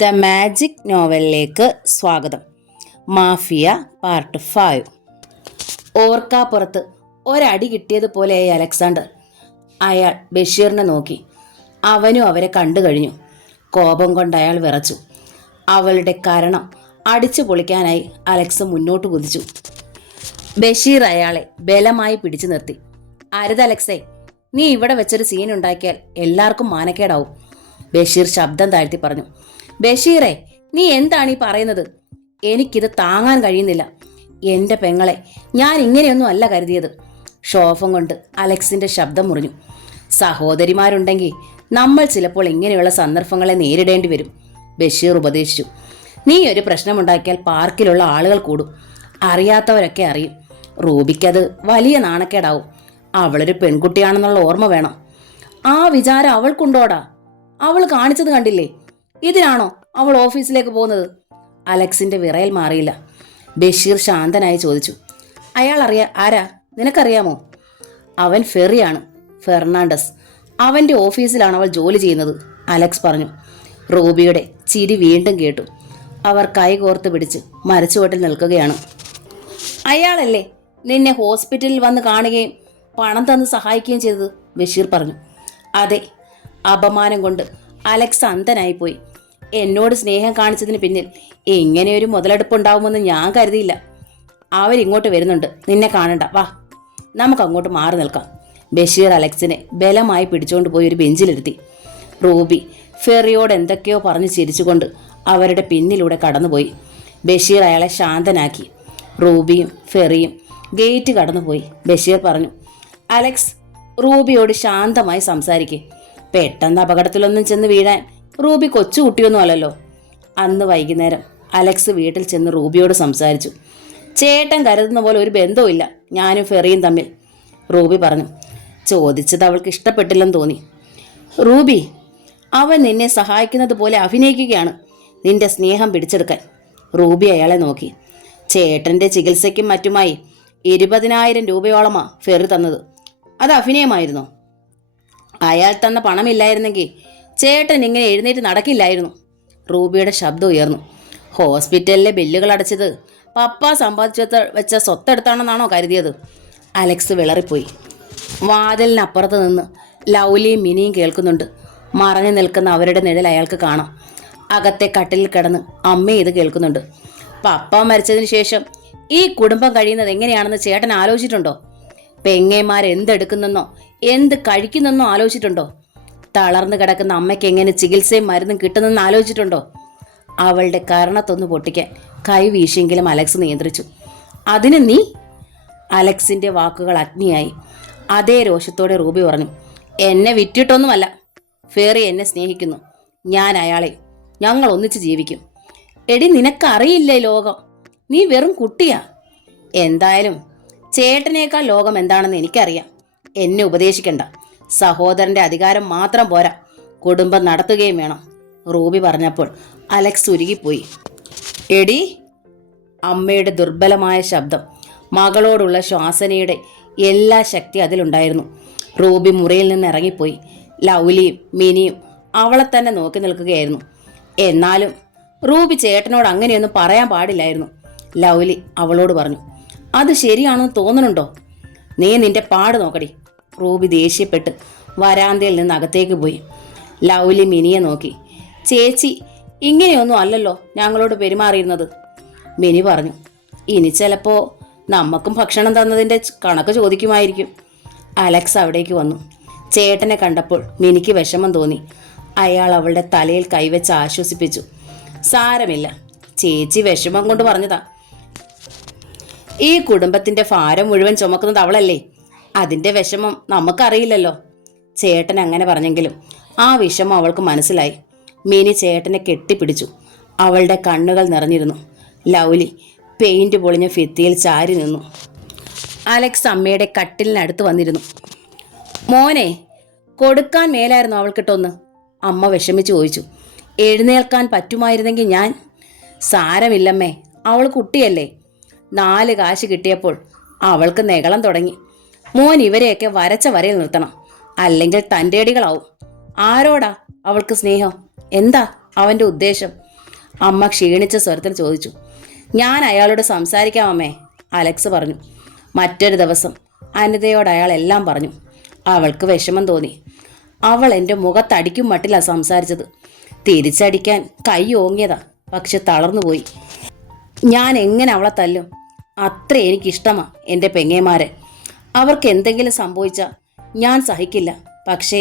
The magic നോവലിലേക്ക് സ്വാഗതം. Mafia part 5. ഓർക്കാപ്പുറത്ത് ഒരടി കിട്ടിയതുപോലെയായി Alexander. അയാൾ ബഷീറിനെ നോക്കി. അവനും അവരെ കണ്ടു കഴിഞ്ഞു. കോപം കൊണ്ട് അയാൾ വിറച്ചു. അവളുടെ കരണം അടിച്ചു പൊളിക്കാനായി അലക്സ് മുന്നോട്ട് കുതിച്ചു. ബഷീർ അയാളെ ബലമായി പിടിച്ചു നിർത്തി. അരുത് അലക്സേ, നീ ഇവിടെ വെച്ചൊരു സീനുണ്ടാക്കിയാൽ എല്ലാവർക്കും മാനക്കേടാവും. ബഷീർ ശബ്ദം താഴ്ത്തി പറഞ്ഞു. ബഷീറെ, നീ എന്താണ് ഈ പറയുന്നത്? എനിക്കിത് താങ്ങാൻ കഴിയുന്നില്ല. എൻ്റെ പെങ്ങളെ ഞാൻ ഇങ്ങനെയൊന്നും അല്ല കരുതിയത്. ക്ഷോഭം കൊണ്ട് അലക്സിന്റെ ശബ്ദം മുറിഞ്ഞു. സഹോദരിമാരുണ്ടെങ്കിൽ നമ്മൾ ചിലപ്പോൾ ഇങ്ങനെയുള്ള സന്ദർഭങ്ങളെ നേരിടേണ്ടി വരും, ബഷീർ ഉപദേശിച്ചു. നീ ഒരു പ്രശ്നമുണ്ടാക്കിയാൽ പാർക്കിലുള്ള ആളുകൾ കൂടും. അറിയാത്തവരൊക്കെ അറിയും. റൂബിക്കത് വലിയ നാണക്കേടാവും. അവളൊരു പെൺകുട്ടിയാണെന്നുള്ള ഓർമ്മ വേണം. ആ വിചാരം അവൾക്കുണ്ടോടാ? അവൾ കാണിച്ചത് കണ്ടില്ലേ? ഇതിനാണോ അവൾ ഓഫീസിലേക്ക് പോകുന്നത്? അലക്സിന്റെ വിറയൽ മാറിയില്ല. ബഷീർ ശാന്തനായി ചോദിച്ചു. അയാൾ ആരാ? നിനക്കറിയാമോ? അവൻ ഫെറിയാണ്, ഫെർണാണ്ടസ്. അവന്റെ ഓഫീസിലാണ് അവൾ ജോലി ചെയ്യുന്നത്, അലക്സ് പറഞ്ഞു. റൂബിയുടെ ചിരി വീണ്ടും കേട്ടു. അവർ കൈകോർത്ത് പിടിച്ച് മരച്ചുവട്ടിൽ നിൽക്കുകയാണ്. അയാളല്ലേ നിന്നെ ഹോസ്പിറ്റലിൽ വന്ന് കാണുകയും പണം തന്ന് സഹായിക്കുകയും ചെയ്തത്? ബഷീർ പറഞ്ഞു. അതെ. അപമാനം കൊണ്ട് അലക്സ് അന്ധനായിപ്പോയി. എന്നോട് സ്നേഹം കാണിച്ചതിന് പിന്നിൽ ഇങ്ങനെയൊരു മുതലെടുപ്പുണ്ടാവുമെന്ന് ഞാൻ കരുതിയില്ല. അവരിങ്ങോട്ട് വരുന്നുണ്ട്, നിന്നെ കാണണ്ട. വാ, നമുക്ക് അങ്ങോട്ട് മാറി നിൽക്കാം. ബഷീർ അലക്സിനെ ബലമായി പിടിച്ചുകൊണ്ട് പോയി ഒരു ബെഞ്ചിലിരുത്തി. റൂബി ഫെറിയോട് എന്തൊക്കെയോ പറഞ്ഞ് ചിരിച്ചുകൊണ്ട് അവരുടെ പിന്നിലൂടെ കടന്നുപോയി. ബഷീർ അയാളെ ശാന്തനാക്കി. റൂബിയും ഫെറിയും ഗേറ്റ് കടന്നുപോയി. ബഷീർ പറഞ്ഞു. അലക്സ്, റൂബിയോട് ശാന്തമായി സംസാരിക്കേ. പെട്ടെന്ന് അപകടത്തിലൊന്നും ചെന്ന് വീഴാൻ റൂബി കൊച്ചുകുട്ടിയൊന്നും അല്ലല്ലോ. അന്ന് വൈകുന്നേരം അലക്സ് വീട്ടിൽ ചെന്ന് റൂബിയോട് സംസാരിച്ചു. ചേട്ടൻ കരുതുന്ന പോലെ ഒരു ബന്ധവുമില്ല ഞാനും ഫെറിയും തമ്മിൽ, റൂബി പറഞ്ഞു. ചോദിച്ചത് അവൾക്ക് ഇഷ്ടപ്പെട്ടില്ലെന്ന് തോന്നി. റൂബി, അവൻ നിന്നെ സഹായിക്കുന്നത് പോലെ അഭിനയിക്കുകയാണ് നിന്റെ സ്നേഹം പിടിച്ചെടുക്കാൻ. റൂബി അയാളെ നോക്കി. ചേട്ടൻ്റെ ചികിത്സയ്ക്കും മറ്റുമായി 20,000 രൂപയോളമാ ഫെറി തന്നത്. അത് അഭിനയമായിരുന്നോ? അയാൾ തന്ന പണമില്ലായിരുന്നെങ്കിൽ ചേട്ടൻ ഇങ്ങനെ എഴുന്നേറ്റ് നടക്കില്ലായിരുന്നു. റൂബിയുടെ ശബ്ദം ഉയർന്നു. ഹോസ്പിറ്റലിലെ ബില്ലുകൾ അടച്ചത് പപ്പ സമ്പാദിച്ചു വെച്ച സ്വത്തെടുത്താണെന്നാണോ കരുതിയത്? അലക്സ് വിളറിപ്പോയി. വാതിലിനപ്പുറത്ത് നിന്ന് ലൗലിയും മിനിയും കേൾക്കുന്നുണ്ട്. മറഞ്ഞു നിൽക്കുന്ന അവരുടെ നിഴൽ അയാൾക്ക് കാണാം. അകത്തെ കട്ടിലിൽ കിടന്ന് അമ്മ ഇത് കേൾക്കുന്നുണ്ട്. പപ്പ മരിച്ചതിന് ശേഷം ഈ കുടുംബം കഴിയുന്നത് എങ്ങനെയാണെന്ന് ചേട്ടൻ ആലോചിച്ചിട്ടുണ്ടോ? പെങ്ങന്മാർ എന്തെടുക്കുന്നെന്നോ എന്ത് കഴിക്കുന്നെന്നോ ആലോചിച്ചിട്ടുണ്ടോ? തളർന്നു കിടക്കുന്ന അമ്മയ്ക്ക് എങ്ങനെ ചികിത്സയും മരുന്നും കിട്ടുന്നെന്ന് ആലോചിച്ചിട്ടുണ്ടോ? അവളുടെ കരണത്തൊന്ന് പൊട്ടിക്കാൻ കൈ വീശിയെങ്കിലും അലക്സ് നിയന്ത്രിച്ചു. അതിന് നീ? അലക്സിന്റെ വാക്കുകൾ അഗ്നിയായി. അതേ രോഷത്തോടെ റൂബി പറഞ്ഞു. എന്നെ വിറ്റിട്ടൊന്നുമല്ല. ഫെറി എന്നെ സ്നേഹിക്കുന്നു, ഞാൻ അയാളെ. ഞങ്ങൾ ഒന്നിച്ച് ജീവിക്കും. എടി, നിനക്കറിയില്ലേ ലോകം? നീ വെറും കുട്ടിയാ. എന്തായാലും ചേട്ടനേക്കാൾ ലോകം എന്താണെന്ന് എനിക്കറിയാം. എന്നെ ഉപദേശിക്കണ്ട. സഹോദരന്റെ അധികാരം മാത്രം പോരാ, കുടുംബം നടത്തുകയും വേണം, റൂബി പറഞ്ഞപ്പോൾ അലക്സ് ഉരുകിപ്പോയി. എടി, അമ്മയുടെ ദുർബലമായ ശബ്ദം. മകളോടുള്ള ശ്വാസനയുടെ എല്ലാ ശക്തി അതിലുണ്ടായിരുന്നു. റൂബി മുറിയിൽ നിന്ന് ഇറങ്ങിപ്പോയി. ലൗലിയും മിനിയും അവളെ തന്നെ നോക്കി നിൽക്കുകയായിരുന്നു. എന്നാലും റൂബി ചേട്ടനോട് അങ്ങനെയൊന്നും പറയാൻ പാടില്ലായിരുന്നു, ലൗലി അവളോട് പറഞ്ഞു. അത് ശരിയാണെന്ന് തോന്നുന്നുണ്ടോ? നീ നിന്റെ പാട് നോക്കടി. റൂബി ദേഷ്യപ്പെട്ട് വരാന്തയിൽ നിന്ന് അകത്തേക്ക് പോയി. ലൗലി മിനിയെ നോക്കി. ചേച്ചി ഇങ്ങനെയൊന്നും അല്ലല്ലോ ഞങ്ങളോട് പെരുമാറിയിരുന്നത്, മിനി പറഞ്ഞു. ഇനി ചിലപ്പോൾ നമുക്കും ഭക്ഷണം തന്നതിൻ്റെ കണക്ക് ചോദിക്കുമായിരിക്കും. അലക്സ് അവിടേക്ക് വന്നു. ചേട്ടനെ കണ്ടപ്പോൾ മിനിക്ക് വിഷമം തോന്നി. അയാൾ അവളുടെ തലയിൽ കൈവച്ച് ആശ്വസിപ്പിച്ചു. സാരമില്ല, ചേച്ചി വിഷമം കൊണ്ട് പറഞ്ഞതാ. ഈ കുടുംബത്തിന്റെ ഭാരം മുഴുവൻ ചുമക്കുന്നത് അവളല്ലേ. അതിന്റെ വിഷമം നമുക്കറിയില്ലല്ലോ. ചേട്ടൻ അങ്ങനെ പറഞ്ഞെങ്കിലും ആ വിഷമം അവൾക്ക് മനസ്സിലായി. മിനി ചേട്ടനെ കെട്ടിപ്പിടിച്ചു. അവളുടെ കണ്ണുകൾ നിറഞ്ഞിരുന്നു. ലൗലി പെയിന്റ് പൊളിഞ്ഞ ഭിത്തിയിൽ ചാരി നിന്നു. അലക്സ് അമ്മയുടെ കട്ടിലിനടുത്ത് വന്നിരുന്നു. മോനെ, കൊടുക്കാൻ മേലായിരുന്നു അവൾക്കിട്ടൊന്ന്, അമ്മ വിഷമിച്ച് ചോദിച്ചു. എഴുന്നേൽക്കാൻ പറ്റുമായിരുന്നെങ്കിൽ ഞാൻ. സാരമില്ലമ്മേ, അവൾ കുട്ടിയല്ലേ. 4 കാശ് കിട്ടിയപ്പോൾ അവൾക്ക് നെകളം തുടങ്ങി. മോൻ ഇവരെയൊക്കെ വരച്ച വരയിൽ നിർത്തണം, അല്ലെങ്കിൽ തൻ്റെടികളാവും. ആരോടാ അവൾക്ക് സ്നേഹം? എന്താ അവൻ്റെ ഉദ്ദേശം? അമ്മ ക്ഷീണിച്ച സ്വരത്തിൽ ചോദിച്ചു. ഞാൻ അയാളോട് സംസാരിക്കാം അമ്മേ, അലക്സ് പറഞ്ഞു. മറ്റൊരു ദിവസം അനിതയോട് അയാൾ എല്ലാം പറഞ്ഞു. അവൾക്ക് വിഷമം തോന്നി. അവൾ എൻ്റെ മുഖത്തടിക്കും മട്ടിലാണ് സംസാരിച്ചത്. തിരിച്ചടിക്കാൻ കൈ ഓങ്ങിയതാ, പക്ഷെ തളർന്നുപോയി. ഞാൻ എങ്ങനെ അവളെ തല്ലും? അത്ര എനിക്കിഷ്ടമാ എൻ്റെ പെങ്ങന്മാരെ. അവർക്ക് എന്തെങ്കിലും സംഭവിച്ചാൽ ഞാൻ സഹിക്കില്ല. പക്ഷേ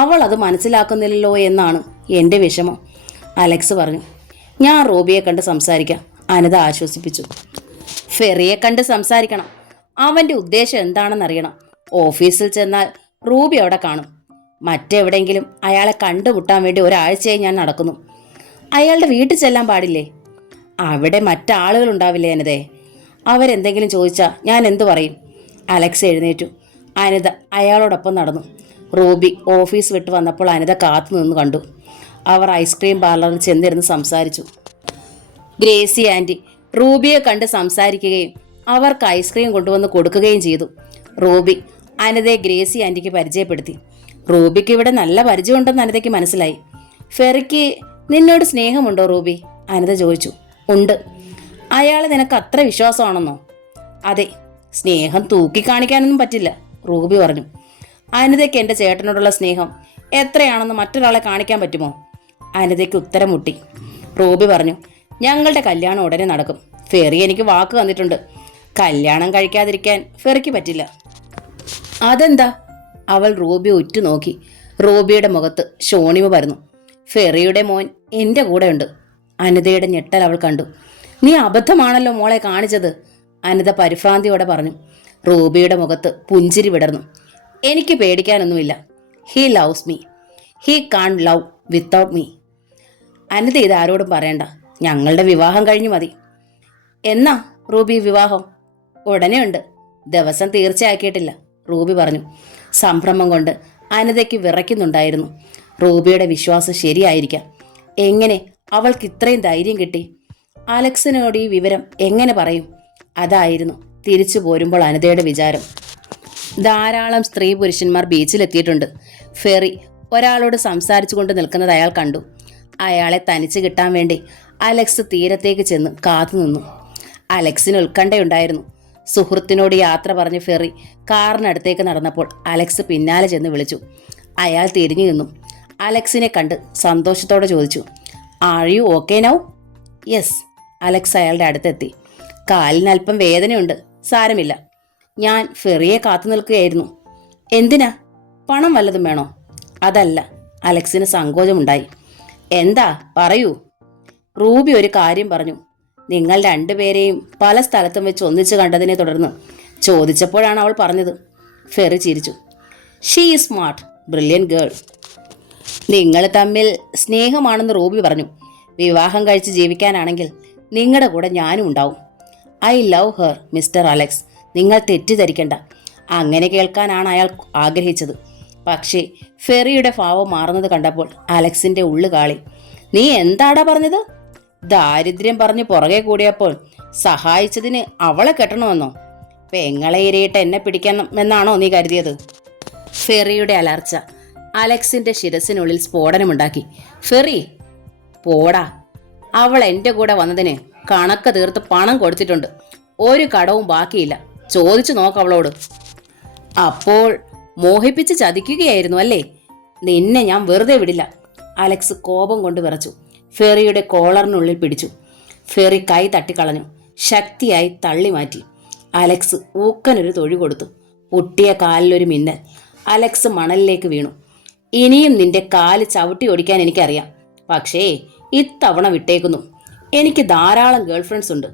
അവൾ അത് മനസ്സിലാക്കുന്നില്ലല്ലോ എന്നാണ് എൻ്റെ വിഷമം, അലക്സ് പറഞ്ഞു. ഞാൻ റോബിയെ കണ്ട് സംസാരിക്കാം, അനിത ആശ്വസിപ്പിച്ചു. ഫെറിയെ കണ്ട് സംസാരിക്കണം. അവൻ്റെ ഉദ്ദേശം എന്താണെന്നറിയണം. ഓഫീസിൽ ചെന്നാൽ റൂബി അവിടെ കാണും. മറ്റെവിടെയെങ്കിലും അയാളെ കണ്ടുമുട്ടാൻ വേണ്ടി ഒരാഴ്ചയായി ഞാൻ നടക്കുന്നു. അയാളുടെ വീട്ടിൽ ചെല്ലാൻ പാടില്ലേ? അവിടെ മറ്റാളുകൾ ഉണ്ടാവില്ലേ അനിതേ? അവരെന്തെങ്കിലും ചോദിച്ചാൽ ഞാൻ എന്തു പറയും? അലക്സ് എഴുന്നേറ്റു. അനിത അയാളോടൊപ്പം നടന്നു. റൂബി ഓഫീസ് വിട്ട് വന്നപ്പോൾ അനിത കാത്തു നിന്ന് കണ്ടു. അവർ ഐസ്ക്രീം പാർലറിൽ ചെന്നിരുന്ന് സംസാരിച്ചു. ഗ്രേസി ആൻറ്റി റൂബിയെ കണ്ട് സംസാരിക്കുകയും അവർക്ക് ഐസ്ക്രീം കൊണ്ടുവന്ന് കൊടുക്കുകയും ചെയ്തു. റൂബി അനിതയെ ഗ്രേസി ആൻറ്റിക്ക് പരിചയപ്പെടുത്തി. റൂബിക്ക് ഇവിടെ നല്ല പരിചയമുണ്ടെന്ന് അനിതയ്ക്ക് മനസ്സിലായി. ഫെറിക്ക് നിന്നോട് സ്നേഹമുണ്ടോ റൂബി? അനിത ചോദിച്ചു. ഉണ്ട്. അയാൾ നിനക്ക് അത്ര വിശ്വാസമാണെന്നോ? അതെ. സ്നേഹം തൂക്കി കാണിക്കാനൊന്നും പറ്റില്ല, റൂബി പറഞ്ഞു. അനിതയ്ക്ക് എൻ്റെ ചേട്ടനോടുള്ള സ്നേഹം എത്രയാണെന്ന് മറ്റൊരാളെ കാണിക്കാൻ പറ്റുമോ? അനിതയ്ക്ക് ഉത്തരം മുട്ടി. റൂബി പറഞ്ഞു. ഞങ്ങളുടെ കല്യാണം ഉടനെ നടക്കും. ഫെറി എനിക്ക് വാക്ക് തന്നിട്ടുണ്ട്. കല്യാണം കഴിക്കാതിരിക്കാൻ ഫെറിക്ക് പറ്റില്ല. അതെന്താ? അവൾ റൂബി ഉറ്റുനോക്കി. റൂബിയുടെ മുഖത്ത് ശോണിമ പരന്നു. ഫെറിയുടെ മോൻ എൻ്റെ കൂടെയുണ്ട്. അനിതയുടെ ഞെട്ടൽ അവൾ കണ്ടു. നീ അബദ്ധമാണല്ലോ മോളെ കാണിച്ചത്, അനിത പരിഭ്രാന്തിയോടെ പറഞ്ഞു. റൂബിയുടെ മുഖത്ത് പുഞ്ചിരി വിടർന്നു. എനിക്ക് പേടിക്കാനൊന്നുമില്ല. He loves me. He can't love without me. Anitha ഇത് ആരോടും പറയണ്ട. ഞങ്ങളുടെ വിവാഹം കഴിഞ്ഞു മതി. എന്നാ റൂബി വിവാഹം? ഉടനെ ഉണ്ട്. ദിവസം തീർച്ചയാക്കിയിട്ടില്ല, റൂബി പറഞ്ഞു. സംഭ്രമം കൊണ്ട് അനിതയ്ക്ക് വിറയ്ക്കുന്നുണ്ടായിരുന്നു. റൂബിയുടെ വിശ്വാസം ശരിയായിരിക്കാം. എങ്ങനെ അവൾക്ക് ഇത്രയും ധൈര്യം കിട്ടി? അലക്സിനോട് ഈ വിവരം എങ്ങനെ പറയും? അതായിരുന്നു തിരിച്ചു പോരുമ്പോൾ അനിതയുടെ വിചാരം. ധാരാളം സ്ത്രീ പുരുഷന്മാർ ബീച്ചിലെത്തിയിട്ടുണ്ട്. ഫെറി ഒരാളോട് സംസാരിച്ചു കൊണ്ട് നിൽക്കുന്നത് അയാൾ കണ്ടു. അയാളെ തനിച്ച് കിട്ടാൻ വേണ്ടി അലക്സ് തീരത്തേക്ക് ചെന്ന് കാത്തുനിന്നു. അലക്സിന് ഉത്കണ്ഠയുണ്ടായിരുന്നു. സുഹൃത്തിനോട് യാത്ര പറഞ്ഞ് ഫെറി കാറിനടുത്തേക്ക് നടന്നപ്പോൾ അലക്സ് പിന്നാലെ ചെന്ന് വിളിച്ചു. അയാൾ തിരിഞ്ഞു നിന്നു. അലക്സിനെ കണ്ട് സന്തോഷത്തോടെ ചോദിച്ചു. Are you okay now? Yes. Alex അയാളുടെ അടുത്തെത്തി. കാലിന് അല്പം വേദനയുണ്ട്, സാരമില്ല. ഞാൻ ഫെറിയെ കാത്തു നിൽക്കുകയായിരുന്നു. എന്തിനാ? പണം വല്ലതും വേണോ? അതല്ല. അലക്സിന് സങ്കോചമുണ്ടായി. എന്താ പറയൂ. റൂബി ഒരു കാര്യം പറഞ്ഞു. നിങ്ങൾ രണ്ടുപേരെയും പല സ്ഥലത്തും വെച്ച് ഒന്നിച്ചു കണ്ടതിനെ തുടർന്ന് ചോദിച്ചപ്പോഴാണ് അവൾ പറഞ്ഞത്. ഫെറി ചിരിച്ചു. She is smart, brilliant girl. നിങ്ങൾ തമ്മിൽ സ്നേഹമാണെന്ന് റൂബി പറഞ്ഞു. വിവാഹം കഴിച്ച് ജീവിക്കാനാണെങ്കിൽ നിങ്ങളുടെ കൂടെ ഞാനും ഉണ്ടാവും. I love her mister Alex. നിങ്ങൾ തെറ്റിദ്ധരിക്കണ്ട. അങ്ങനെ കേൾക്കാനാണ് അയാൾ ആഗ്രഹിച്ചത്. പക്ഷേ ഫെറിയുടെ ഭാവം മാറുന്നത് കണ്ടപ്പോൾ അലക്സിന്റെ ഉള്ളു കാളി. നീ എന്താടാ പറഞ്ഞത്? ദാരിദ്ര്യം പറഞ്ഞ് പുറകെ കൂടിയപ്പോൾ സഹായിച്ചതിന് അവളെ കെട്ടണമെന്നോ? പെങ്ങളെ ഇരയിട്ട് എന്നെ പിടിക്കണമെന്നാണോ നീ കരുതിയത്? ഫെറിയുടെ അലർച്ച അലക്സിന്റെ ശിരസിനുള്ളിൽ സ്ഫോടനമുണ്ടാക്കി. ഫെറി പോടാ. അവൾ എൻ്റെ കൂടെ വന്നതിന് കണക്ക് തീർത്ത് പണം കൊടുത്തിട്ടുണ്ട്. ഒരു കടവും ബാക്കിയില്ല. ചോദിച്ചു നോക്ക് അവളോട്. അപ്പോൾ മോഹിപ്പിച്ച് ചതിക്കുകയായിരുന്നു അല്ലേ? നിന്നെ ഞാൻ വെറുതെ വിടില്ല. അലക്സ് കോപം കൊണ്ട് വിറച്ചു. ഫെറിയുടെ കോളറിനുള്ളിൽ പിടിച്ചു. ഫെറി കൈ തട്ടിക്കളഞ്ഞു. ശക്തിയായി തള്ളി മാറ്റി. അലക്സ് ഊക്കനൊരു തൊഴി കൊടുത്തു. പൊട്ടിയ കാലിലൊരു മിന്നൽ. അലക്സ് മണലിലേക്ക് വീണു. ഇനിയും നിന്റെ കാല് ചവിട്ടി ഓടിക്കാൻ എനിക്കറിയാം. പക്ഷേ ഇത്തവണ വിട്ടേക്കുന്നു. എനിക്ക് ധാരാളം ഗേൾ ഫ്രണ്ട്സ് ഉണ്ട്,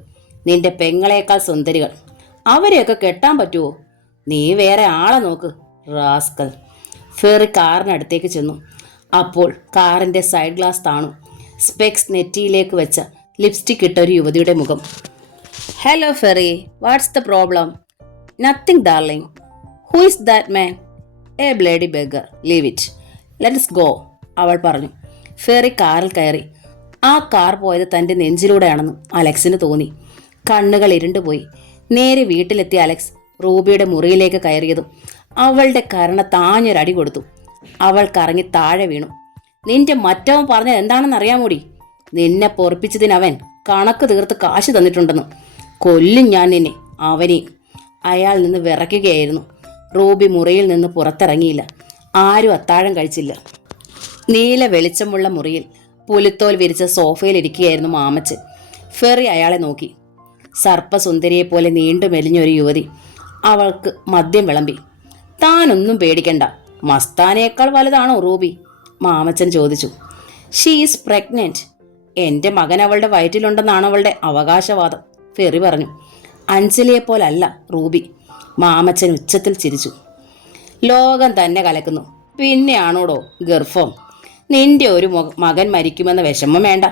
നിന്റെ പെങ്ങളേക്കാൾ സുന്ദരികൾ. അവരെയൊക്കെ കെട്ടാൻ പറ്റുമോ? നീ വേറെ ആളെ നോക്ക്, റാസ്കൽ. ഫെറി കാറിനടുത്തേക്ക് ചെന്നു. അപ്പോൾ കാറിൻ്റെ സൈഡ് ഗ്ലാസ് താണു. സ്പെക്സ് നെറ്റിയിലേക്ക് വെച്ച ലിപ്സ്റ്റിക് ഇട്ട ഒരു യുവതിയുടെ മുഖം. Hello ferry, what's the problem? Nothing darling. Who is that man? A bloody beggar. Leave it. Let's go, അവൾ പറഞ്ഞു. ഫെറി കാറിൽ കയറി. ആ കാർ പോയത് തൻ്റെ നെഞ്ചിലൂടെയാണെന്ന് അലക്സിന് തോന്നി. കണ്ണുകൾ ഇരുണ്ടുപോയി. നേരെ വീട്ടിലെത്തിയ അലക്സ് റൂബിയുടെ മുറിയിലേക്ക് കയറിയതും അവളുടെ കരണ താഞ്ഞൊരടി കൊടുത്തു. അവൾ കറങ്ങി താഴെ വീണു. നിന്റെ മറ്റവൻ പറഞ്ഞത് എന്താണെന്ന് അറിയാമോടി? നിന്നെ പൊറപ്പിച്ചതിനവൻ കണക്ക് തീർത്ത് കാശ് തന്നിട്ടുണ്ടെന്ന്. കൊല്ലും ഞാൻ നിന്നെ, അവനെയും. അയാൾ നിന്ന് വിറയ്ക്കുകയായിരുന്നു. റൂബി മുറിയിൽ നിന്ന് പുറത്തിറങ്ങിയില്ല. ആരും അത്താഴം കഴിച്ചില്ല. നീല വെളിച്ചമുള്ള മുറിയിൽ പുലിത്തോൽ വിരിച്ച സോഫയിലിരിക്കുകയായിരുന്നു മാമച്ചൻ. ഫെറി അയാളെ നോക്കി. സർപ്പസുന്ദരിയെപ്പോലെ നീണ്ടു മെലിഞ്ഞൊരു യുവതി. അവൾക്ക് മദ്യം വിളമ്പി. താനൊന്നും പേടിക്കണ്ട, മസ്താനേക്കാൾ വലുതാണോ റൂബി? മാമച്ചൻ ചോദിച്ചു. She is pregnant. എൻ്റെ മകൻ അവളുടെ വയറ്റിലുണ്ടെന്നാണ് അവളുടെ അവകാശവാദം, ഫെറി പറഞ്ഞു. അഞ്ജലിയെപ്പോലല്ല റൂബി. മാമച്ചൻ ഉച്ചത്തിൽ ചിരിച്ചു. ലോകം തന്നെ കലക്കുന്നു, പിന്നെയാണോടോ ഗർഭം? നിന്റെ ഒരു മകൻ മരിക്കുമെന്ന വിഷമം വേണ്ട,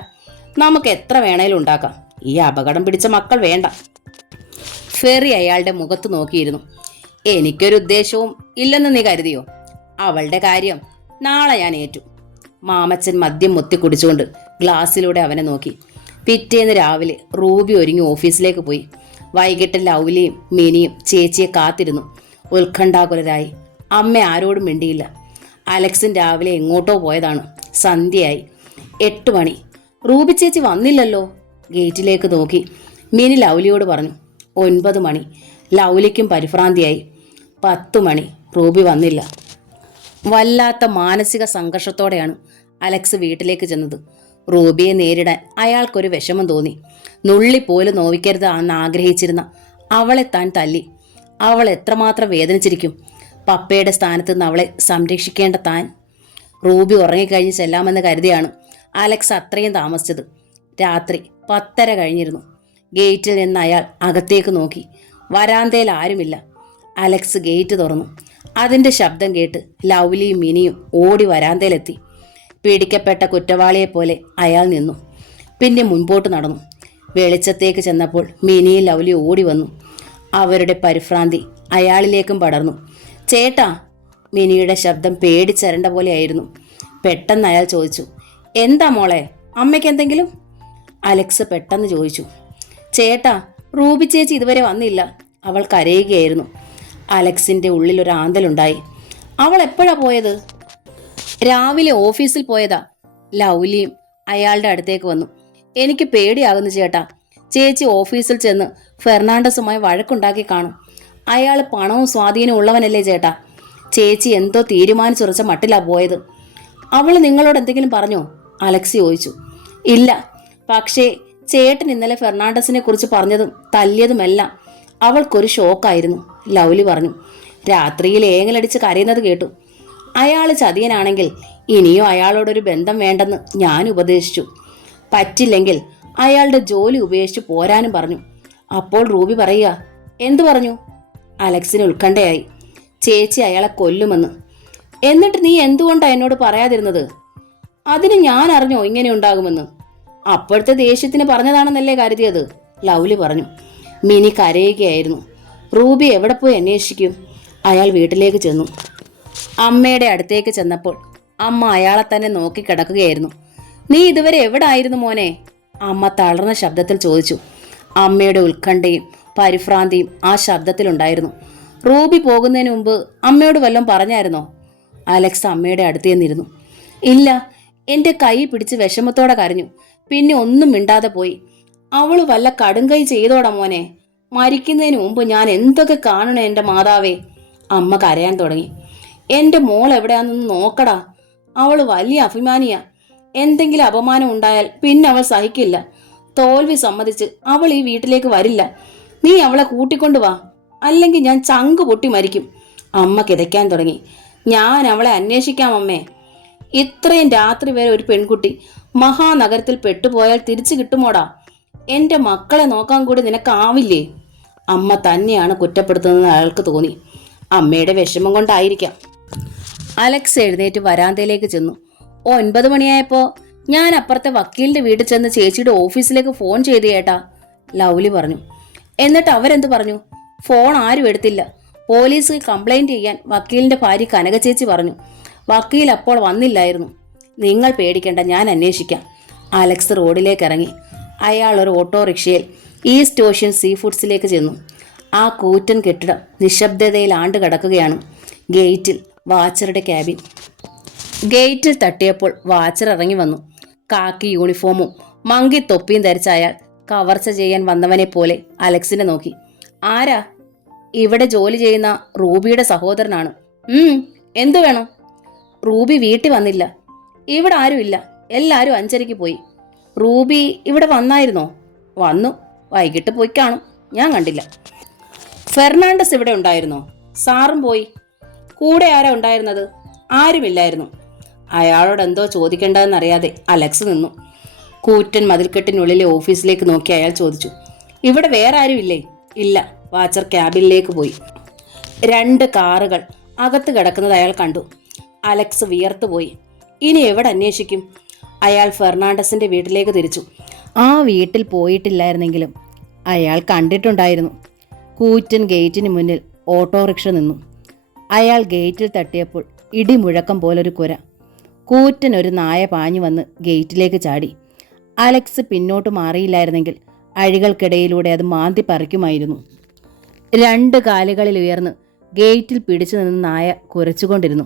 നമുക്ക് എത്ര വേണേലും ഉണ്ടാക്കാം. ഈ അപകടം പിടിച്ച മക്കൾ വേണ്ട. ഫെറി അയാളുടെ മുഖത്ത് നോക്കിയിരുന്നു. എനിക്കൊരു ഉദ്ദേശവും ഇല്ലെന്ന് നീ കരുതിയോ? അവളുടെ കാര്യം നാളെ ഞാൻ ഏറ്റു. മാമച്ചൻ മദ്യം മുത്തി കുടിച്ചുകൊണ്ട് ഗ്ലാസ്സിലൂടെ അവനെ നോക്കി. പിറ്റേന്ന് രാവിലെ റൂബി ഒരുങ്ങി ഓഫീസിലേക്ക് പോയി. വൈകിട്ട് ലൗലിയും മിനിയും ചേച്ചിയെ കാത്തിരുന്നു. ഉത്കണ്ഠാകുലരായി. അമ്മ ആരോടും മിണ്ടിയില്ല. അലക്സും രാവിലെ എങ്ങോട്ടോ പോയതാണ്. സന്ധ്യയായി. 8 മണി. റൂബി ചേച്ചി വന്നില്ലല്ലോ. ഗേറ്റിലേക്ക് നോക്കി മിനി ലൗലിയോട് പറഞ്ഞു. 9 മണി. ലൗലിക്കും പരിഭ്രാന്തിയായി. 10 മണി. റൂബി വന്നില്ല. വല്ലാത്ത മാനസിക സംഘർഷത്തോടെയാണ് അലക്സ് വീട്ടിലേക്ക് ചെന്നത്. റൂബിയെ നേരിടാൻ അയാൾക്കൊരു വിഷമം തോന്നി. നുള്ളിപ്പോലും നോവിക്കരുത് എന്ന് ആഗ്രഹിച്ചിരുന്ന അവളെ താൻ തല്ലി. അവൾ എത്രമാത്രം വേദനിച്ചിരിക്കും. പപ്പയുടെ സ്ഥാനത്ത് നിന്ന് അവളെ സംരക്ഷിക്കേണ്ട താൻ. റൂബി ഉറങ്ങിക്കഴിഞ്ഞ് ചെല്ലാമെന്ന് കരുതിയാണ് അലക്സ് അത്രയും താമസിച്ചത്. രാത്രി 10:30 കഴിഞ്ഞിരുന്നു. ഗേറ്റിൽ നിന്ന് അയാൾ അകത്തേക്ക് നോക്കി. വരാന്തയിൽ ആരുമില്ല. അലക്സ് ഗേറ്റ് തുറന്നു. അതിൻ്റെ ശബ്ദം കേട്ട് ലൗലിയും മിനിയും ഓടി വരാന്തയിലെത്തി. പിടിക്കപ്പെട്ട കുറ്റവാളിയെപ്പോലെ അയാൾ നിന്നു. പിന്നെ മുൻപോട്ട് നടന്നു. വെളിച്ചത്തേക്ക് ചെന്നപ്പോൾ മിനിയും ലൗലി ഓടി വന്നു. അവരുടെ പരിഭ്രാന്തി അയാളിലേക്കും പടർന്നു. ചേട്ടാ! മിനിയുടെ ശബ്ദം പേടിച്ചരണ്ട പോലെയായിരുന്നു. പെട്ടെന്ന് അയാൾ ചോദിച്ചു. എന്താ മോളെ, അമ്മയ്ക്ക് എന്തെങ്കിലും? അലക്സ് പെട്ടെന്ന് ചോദിച്ചു. ചേട്ടാ, റൂബി ചേച്ചി ഇതുവരെ വന്നില്ല. അവൾ കരയുകയായിരുന്നു. അലക്സിൻ്റെ ഉള്ളിൽ ഒരു ആന്തലുണ്ടായി. അവൾ എപ്പോഴാ പോയത്? രാവിലെ ഓഫീസിൽ പോയതാ. ലൗലിയും അയാളുടെ അടുത്തേക്ക് വന്നു. എനിക്ക് പേടിയാകുന്നു ചേട്ടാ. ചേച്ചി ഓഫീസിൽ ചെന്ന് ഫെർണാണ്ടസുമായി വഴക്കുണ്ടാക്കി കാണും. അയാൾ പണവും സ്വാധീനവും ഉള്ളവനല്ലേ ചേട്ടാ. ചേച്ചി എന്തോ തീരുമാനിച്ചുറച്ച മട്ടിലാ പോയത്. അവൾ നിങ്ങളോട് എന്തെങ്കിലും പറഞ്ഞോ? അലക്സ് ചോദിച്ചു. ഇല്ല, പക്ഷേ ചേട്ടൻ ഇന്നലെ ഫെർണാണ്ടസിനെ കുറിച്ച് പറഞ്ഞതും തല്ലിയതുമെല്ലാം അവൾക്കൊരു ഷോക്കായിരുന്നു, ലൗലി പറഞ്ഞു. രാത്രിയിൽ ഏങ്ങലടിച്ച് കരയുന്നത് കേട്ടു. അയാൾ ചതിയനാണെങ്കിൽ ഇനിയും അയാളോടൊരു ബന്ധം വേണ്ടെന്ന് ഞാൻ ഉപദേശിച്ചു. പറ്റില്ലെങ്കിൽ അയാളുടെ ജോലി ഉപേക്ഷിച്ച് പോരാനും പറഞ്ഞു. അപ്പോൾ റൂബി പറയുക. എന്തു പറഞ്ഞു? അലക്സിന് ഉത്കണ്ഠയായി. ചേച്ചി അയാളെ കൊല്ലുമെന്ന്. എന്നിട്ട് നീ എന്തുകൊണ്ടാണ് എന്നോട് പറയാതിരുന്നത്? അതിന് ഞാൻ അറിഞ്ഞോ ഇങ്ങനെ ഉണ്ടാകുമെന്ന്? അപ്പോഴത്തെ ദേഷ്യത്തിന് പറഞ്ഞതാണെന്നല്ലേ കരുതിയത്, ലൗലി പറഞ്ഞു. മിനി കരയുകയായിരുന്നു. റൂബി എവിടെ പോയി അന്വേഷിക്കും? അയാൾ വീട്ടിലേക്ക് ചെന്നു. അമ്മയുടെ അടുത്തേക്ക് ചെന്നപ്പോൾ അമ്മ അയാളെ തന്നെ നോക്കി കിടക്കുകയായിരുന്നു. നീ ഇതുവരെ എവിടെ ആയിരുന്നു മോനെ? അമ്മ തളർന്ന ശബ്ദത്തിൽ ചോദിച്ചു. അമ്മയുടെ ഉത്കണ്ഠയും പരിഭ്രാന്തിയും ആ ശബ്ദത്തിലുണ്ടായിരുന്നു. റൂബി പോകുന്നതിന് മുമ്പ് അമ്മയോട് വല്ലതും പറഞ്ഞായിരുന്നോ? അലക്സ് അമ്മയുടെ അടുത്ത് ചെന്നിരുന്നു. ഇല്ല, എൻ്റെ കൈ പിടിച്ച് വിഷമത്തോടെ കരഞ്ഞു. പിന്നെ ഒന്നും മിണ്ടാതെ പോയി. അവള് വല്ല കടുങ്കൈ ചെയ്തോടാ മോനെ. മരിക്കുന്നതിന് മുമ്പ് ഞാൻ എന്തൊക്കെ കാണണേ എൻ്റെ മാതാവേ. അമ്മ കരയാൻ തുടങ്ങി. എൻ്റെ മോൾ എവിടെയാണെന്ന് നോക്കടാ. അവള് വലിയ അഭിമാനിയാ. എന്തെങ്കിലും അപമാനം ഉണ്ടായാൽ പിന്നെ അവൾ സഹിക്കില്ല. തോൽവി സമ്മതിച്ച് അവൾ ഈ വീട്ടിലേക്ക് വരില്ല. നീ അവളെ കൂട്ടിക്കൊണ്ടു വാ, അല്ലെങ്കിൽ ഞാൻ ചങ്ക് പൊട്ടി മരിക്കും. അമ്മ കിതയ്ക്കാൻ തുടങ്ങി. ഞാൻ അവളെ അന്വേഷിക്കാം അമ്മേ. ഇത്രയും രാത്രി വരെ ഒരു പെൺകുട്ടി മഹാനഗരത്തിൽ പെട്ടുപോയാൽ തിരിച്ചു കിട്ടുമോടാ? എൻ്റെ മക്കളെ നോക്കാൻ കൂടി നിനക്കാവില്ലേ? അമ്മ തന്നെയാണ് കുറ്റപ്പെടുത്തുന്നതെന്ന് അയാൾക്ക് തോന്നി. അമ്മയുടെ വിഷമം കൊണ്ടായിരിക്കാം. അലക്സ് എഴുന്നേറ്റ് വരാന്തയിലേക്ക് ചെന്നു. 9 മണിയായപ്പോൾ ഞാൻ അപ്പുറത്തെ വക്കീലിന്റെ വീട്ടിൽ ചെന്ന് ചേച്ചിയുടെ ഓഫീസിലേക്ക് ഫോൺ ചെയ്തു ചേട്ടാ, ലൗലി പറഞ്ഞു. എന്നിട്ട് അവരെന്ത് പറഞ്ഞു? ഫോൺ ആരും എടുത്തില്ല. പോലീസിൽ കംപ്ലൈന്റ് ചെയ്യാൻ വക്കീലിന്റെ ഭാര്യ കനക ചേച്ചി പറഞ്ഞു. വക്കീൽ അപ്പോൾ വന്നില്ലായിരുന്നു. നിങ്ങൾ പേടിക്കേണ്ട, ഞാൻ അന്വേഷിക്കാം. അലക്സ് റോഡിലേക്ക് ഇറങ്ങി. അയാൾ ഒരു ഓട്ടോറിക്ഷയിൽ ഈസ്റ്റ് ഓഷ്യൻ സീ ഫുഡ്സിലേക്ക് ചെന്നു. ആ കൂറ്റൻ കെട്ടിടം നിശബ്ദതയിൽ ആണ്ട് കിടക്കുകയാണ്. ഗേറ്റിൽ വാച്ചറുടെ ക്യാബിൻ. ഗേറ്റിൽ തട്ടിയപ്പോൾ വാച്ചർ ഇറങ്ങി വന്നു. കാക്കി യൂണിഫോമും മങ്കി തൊപ്പിയും ധരിച്ച അയാൾ കവർച്ച ചെയ്യാൻ വന്നവനെ പോലെ അലക്സിനെ നോക്കി. ആരാ? ഇവിടെ ജോലി ചെയ്യുന്ന റൂബിയുടെ സഹോദരനാണ്. എന്തു വേണം? റൂബി വീട്ടിൽ വന്നില്ല. ഇവിടെ ആരുമില്ല, എല്ലാരും 5:30 പോയി. റൂബി ഇവിടെ വന്നായിരുന്നോ? വന്നു, വൈകിട്ട് പോയി കാണും, ഞാൻ കണ്ടില്ല. ഫെർണാണ്ടസ് ഇവിടെ ഉണ്ടായിരുന്നോ? സാറും പോയി. കൂടെ ആരാ ഉണ്ടായിരുന്നത്? ആരുമില്ലായിരുന്നു. അയാളോട് എന്തോ ചോദിക്കേണ്ടതെന്നറിയാതെ അലക്സ് നിന്നു. കൂറ്റൻ മതിൽക്കെട്ടിനുള്ളിലെ ഓഫീസിലേക്ക് നോക്കി അയാൾ ചോദിച്ചു, ഇവിടെ വേറെ ആരുമില്ലേ? ഇല്ല, വാച്ചർ ക്യാബിനിലേക്ക് പോയി. 2 കാറുകൾ അകത്ത് കിടക്കുന്നത് അയാൾ കണ്ടു. അലക്സ് വിയർത്തുപോയി. ഇനി എവിടെ അന്വേഷിക്കും? അയാൾ ഫെർണാണ്ടസിന്റെ വീട്ടിലേക്ക് തിരിച്ചു. ആ വീട്ടിൽ പോയിട്ടില്ലായിരുന്നെങ്കിലും അയാൾ കണ്ടിട്ടുണ്ടായിരുന്നു. കൂറ്റൻ ഗേറ്റിന് മുന്നിൽ ഓട്ടോറിക്ഷ നിന്നു. അയാൾ ഗേറ്റിൽ തട്ടിയപ്പോൾ ഇടിമുഴക്കം പോലൊരു കുര. കൂറ്റൻ ഒരു നായ പാഞ്ഞു വന്ന് ഗേറ്റിലേക്ക് ചാടി. അലക്സ് പിന്നോട്ട് മാറിയില്ലായിരുന്നെങ്കിൽ അഴികൾക്കിടയിലൂടെ അത് മാന്തി പറിക്കുമായിരുന്നു. 2 കാലുകളിൽ ഉയർന്ന് ഗേറ്റിൽ പിടിച്ചു നിന്ന് നായ കുരച്ചുകൊണ്ടിരുന്നു.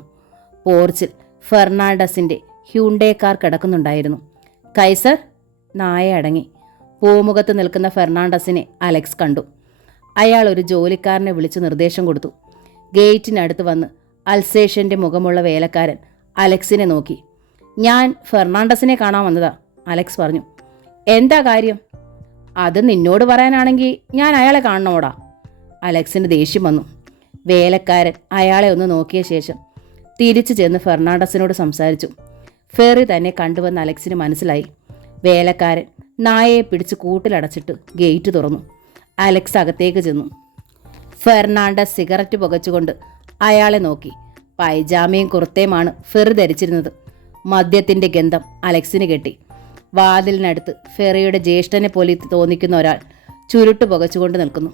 പോർച്ചിൽ ഫെർണാണ്ടസിന്റെ ഹ്യൂണ്ടേ കാർ കിടക്കുന്നുണ്ടായിരുന്നു. കൈസർ? നായ അടങ്ങി. പൂമുഖത്ത് നിൽക്കുന്ന ഫെർണാണ്ടസിനെ അലക്സ് കണ്ടു. അയാൾ ഒരു ജോലിക്കാരനെ വിളിച്ച് നിർദ്ദേശം കൊടുത്തു. ഗേറ്റിനടുത്ത് വന്ന് അൽസേഷ്യന്റെ മുഖമുള്ള വേലക്കാരൻ അലക്സിനെ നോക്കി. ഞാൻ ഫെർണാണ്ടസിനെ കാണാൻ വന്നതാ, അലക്സ് പറഞ്ഞു. എന്താ കാര്യം? അത് നിന്നോട് പറയാനാണെങ്കിൽ ഞാൻ അയാളെ കാണണോടാ. അലക്സിന് ദേഷ്യം വന്നു. വേലക്കാരൻ അയാളെ ഒന്ന് നോക്കിയ ശേഷം തിരിച്ചു ചെന്ന് ഫെർണാണ്ടസിനോട് സംസാരിച്ചു. ഫെറി തന്നെ കണ്ടുവന്ന് അലക്സിന് മനസ്സിലായി. വേലക്കാരൻ നായയെ പിടിച്ച് കൂട്ടിലടച്ചിട്ട് ഗേറ്റ് തുറന്നു. അലക്സ് അകത്തേക്ക് ചെന്നു. ഫെർണാണ്ടസ് സിഗരറ്റ് പുകച്ചുകൊണ്ട് അയാളെ നോക്കി. പൈജാമയും കുർത്തയുമാണ് ഫെറി ധരിച്ചിരുന്നത്. മദ്യത്തിന്റെ ഗന്ധം അലക്സിന് കെട്ടി. വാതിലിനടുത്ത് ഫെറിയുടെ ജ്യേഷ്ഠനെ പോലെ തോന്നിക്കുന്ന ഒരാൾ ചുരുട്ട് പുകച്ചുകൊണ്ട് നിൽക്കുന്നു.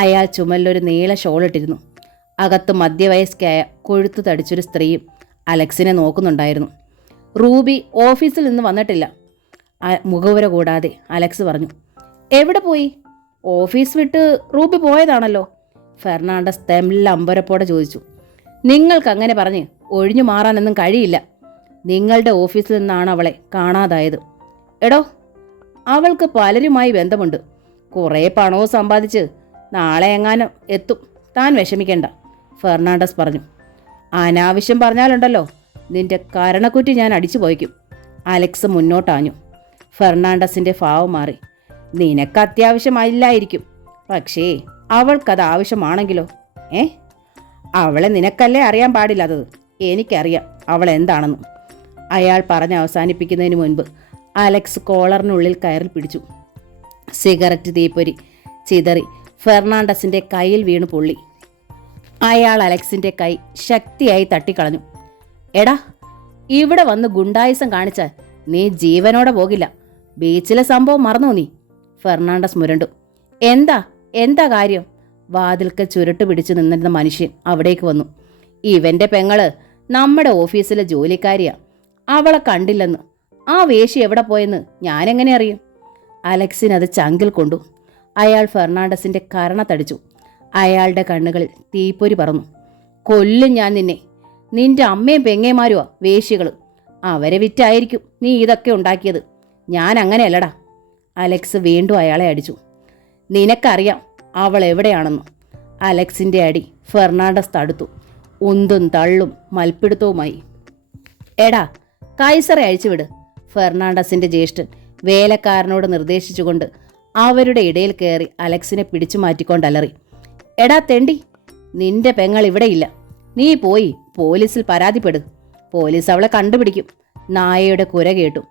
അയാൾ ചുമലിലൊരു നീള ഷോളിട്ടിരുന്നു. അകത്ത് മധ്യവയസ്കയായ കൊഴുത്തു തടിച്ചൊരു സ്ത്രീയും അലക്സിനെ നോക്കുന്നുണ്ടായിരുന്നു. റൂബി ഓഫീസിൽ നിന്ന് വന്നിട്ടില്ല, മുഖവുര കൂടാതെ അലക്സ് പറഞ്ഞു. എവിടെ പോയി? ഓഫീസ് വിട്ട് റൂബി പോയതാണല്ലോ, ഫെർണാണ്ടസ് തെല്ല അമ്പരപ്പോടെ ചോദിച്ചു. നിങ്ങൾക്കങ്ങനെ പറഞ്ഞ് ഒഴിഞ്ഞു മാറാനൊന്നും കഴിയില്ല. നിങ്ങളുടെ ഓഫീസിൽ നിന്നാണ് അവളെ കാണാതായത്. എടോ, അവൾക്ക് പലരുമായി ബന്ധമുണ്ട്. കുറേ പണവും സമ്പാദിച്ച് നാളെ എങ്ങാനും എത്തും. താൻ വിഷമിക്കണ്ട, ഫെർണാണ്ടസ് പറഞ്ഞു. അനാവശ്യം പറഞ്ഞാലുണ്ടല്ലോ, നിന്റെ കരണക്കുറ്റി ഞാൻ അടിച്ചു പോയിക്കും. അലക്സ് മുന്നോട്ടാഞ്ഞു. ഫെർണാണ്ടസിന്റെ ഭാവം മാറി. നിനക്ക് അത്യാവശ്യമില്ലായിരിക്കും, പക്ഷേ അവൾക്കത് ആവശ്യമാണെങ്കിലോ? അവളെ നിനക്കല്ലേ അറിയാൻ പാടില്ലാത്തത്? എനിക്കറിയാം അവൾ എന്താണെന്ന്. അയാൾ പറഞ്ഞ് അവസാനിപ്പിക്കുന്നതിന് മുൻപ് അലക്സ് കോളറിനുള്ളിൽ കയറിൽ പിടിച്ചു. സിഗരറ്റ് തീപ്പൊരി ചിതറി ഫെർണാണ്ടസിന്റെ കയ്യിൽ വീണു പൊള്ളി. അയാൾ അലക്സിന്റെ കൈ ശക്തിയായി തട്ടിക്കളഞ്ഞു. എടാ, ഇവിടെ വന്ന് ഗുണ്ടായിസം കാണിച്ചാൽ നീ ജീവനോടെ പോകില്ല. ബീച്ചിലെ സംഭവം മറന്നോ നീ? ഫെർണാണ്ടസ് മുരണ്ടു. എന്താ കാര്യം? വാതിൽക്കൽ ചുരുട്ട് പിടിച്ചു നിന്നിരുന്ന മനുഷ്യൻ അവിടേക്ക് വന്നു. ഇവന്റെ പെങ്ങള് നമ്മുടെ ഓഫീസിലെ ജോലിക്കാരിയാ. അവളെ കണ്ടില്ലെന്ന്. ആ വേശി എവിടെ പോയെന്ന് ഞാനെങ്ങനെ അറിയും? അലക്സിനത് ചങ്കിൽ കൊണ്ടു. അയാൾ ഫെർണാണ്ടസിന്റെ കരണ തടിച്ചു. അയാളുടെ കണ്ണുകളിൽ തീപ്പൊരി പറന്നു. കൊല്ലും ഞാൻ നിന്നെ. നിന്റെ അമ്മയും പെങ്ങേമാരുവാ വേശികൾ. അവരെ വിറ്റായിരിക്കും നീ ഇതൊക്കെ ഉണ്ടാക്കിയത്. ഞാൻ അങ്ങനെയല്ലടാ. അലക്സ് വീണ്ടും അയാളെ അടിച്ചു. നിനക്കറിയാം അവൾ എവിടെയാണെന്ന്. അലക്സിന്റെ അടി ഫെർണാണ്ടസ് തടുത്തു. ഉന്തും തള്ളും മൽപ്പിടുത്തവുമായി. എടാ, കൈസറെ അഴിച്ചുവിട്, ഫെർണാണ്ടസിന്റെ ജ്യേഷ്ഠൻ വേലക്കാരനോട് നിർദ്ദേശിച്ചുകൊണ്ട് അവരുടെ ഇടയിൽ കയറി അലക്സിനെ പിടിച്ചു മാറ്റിക്കൊണ്ടലറി. എടാ തെണ്ടി, നിന്റെ പെങ്ങൾ ഇവിടെയില്ല. നീ പോയി പോലീസിൽ പരാതിപ്പെടു. പോലീസ് അവളെ കണ്ടുപിടിക്കും. നായയുടെ കുര കേട്ടു.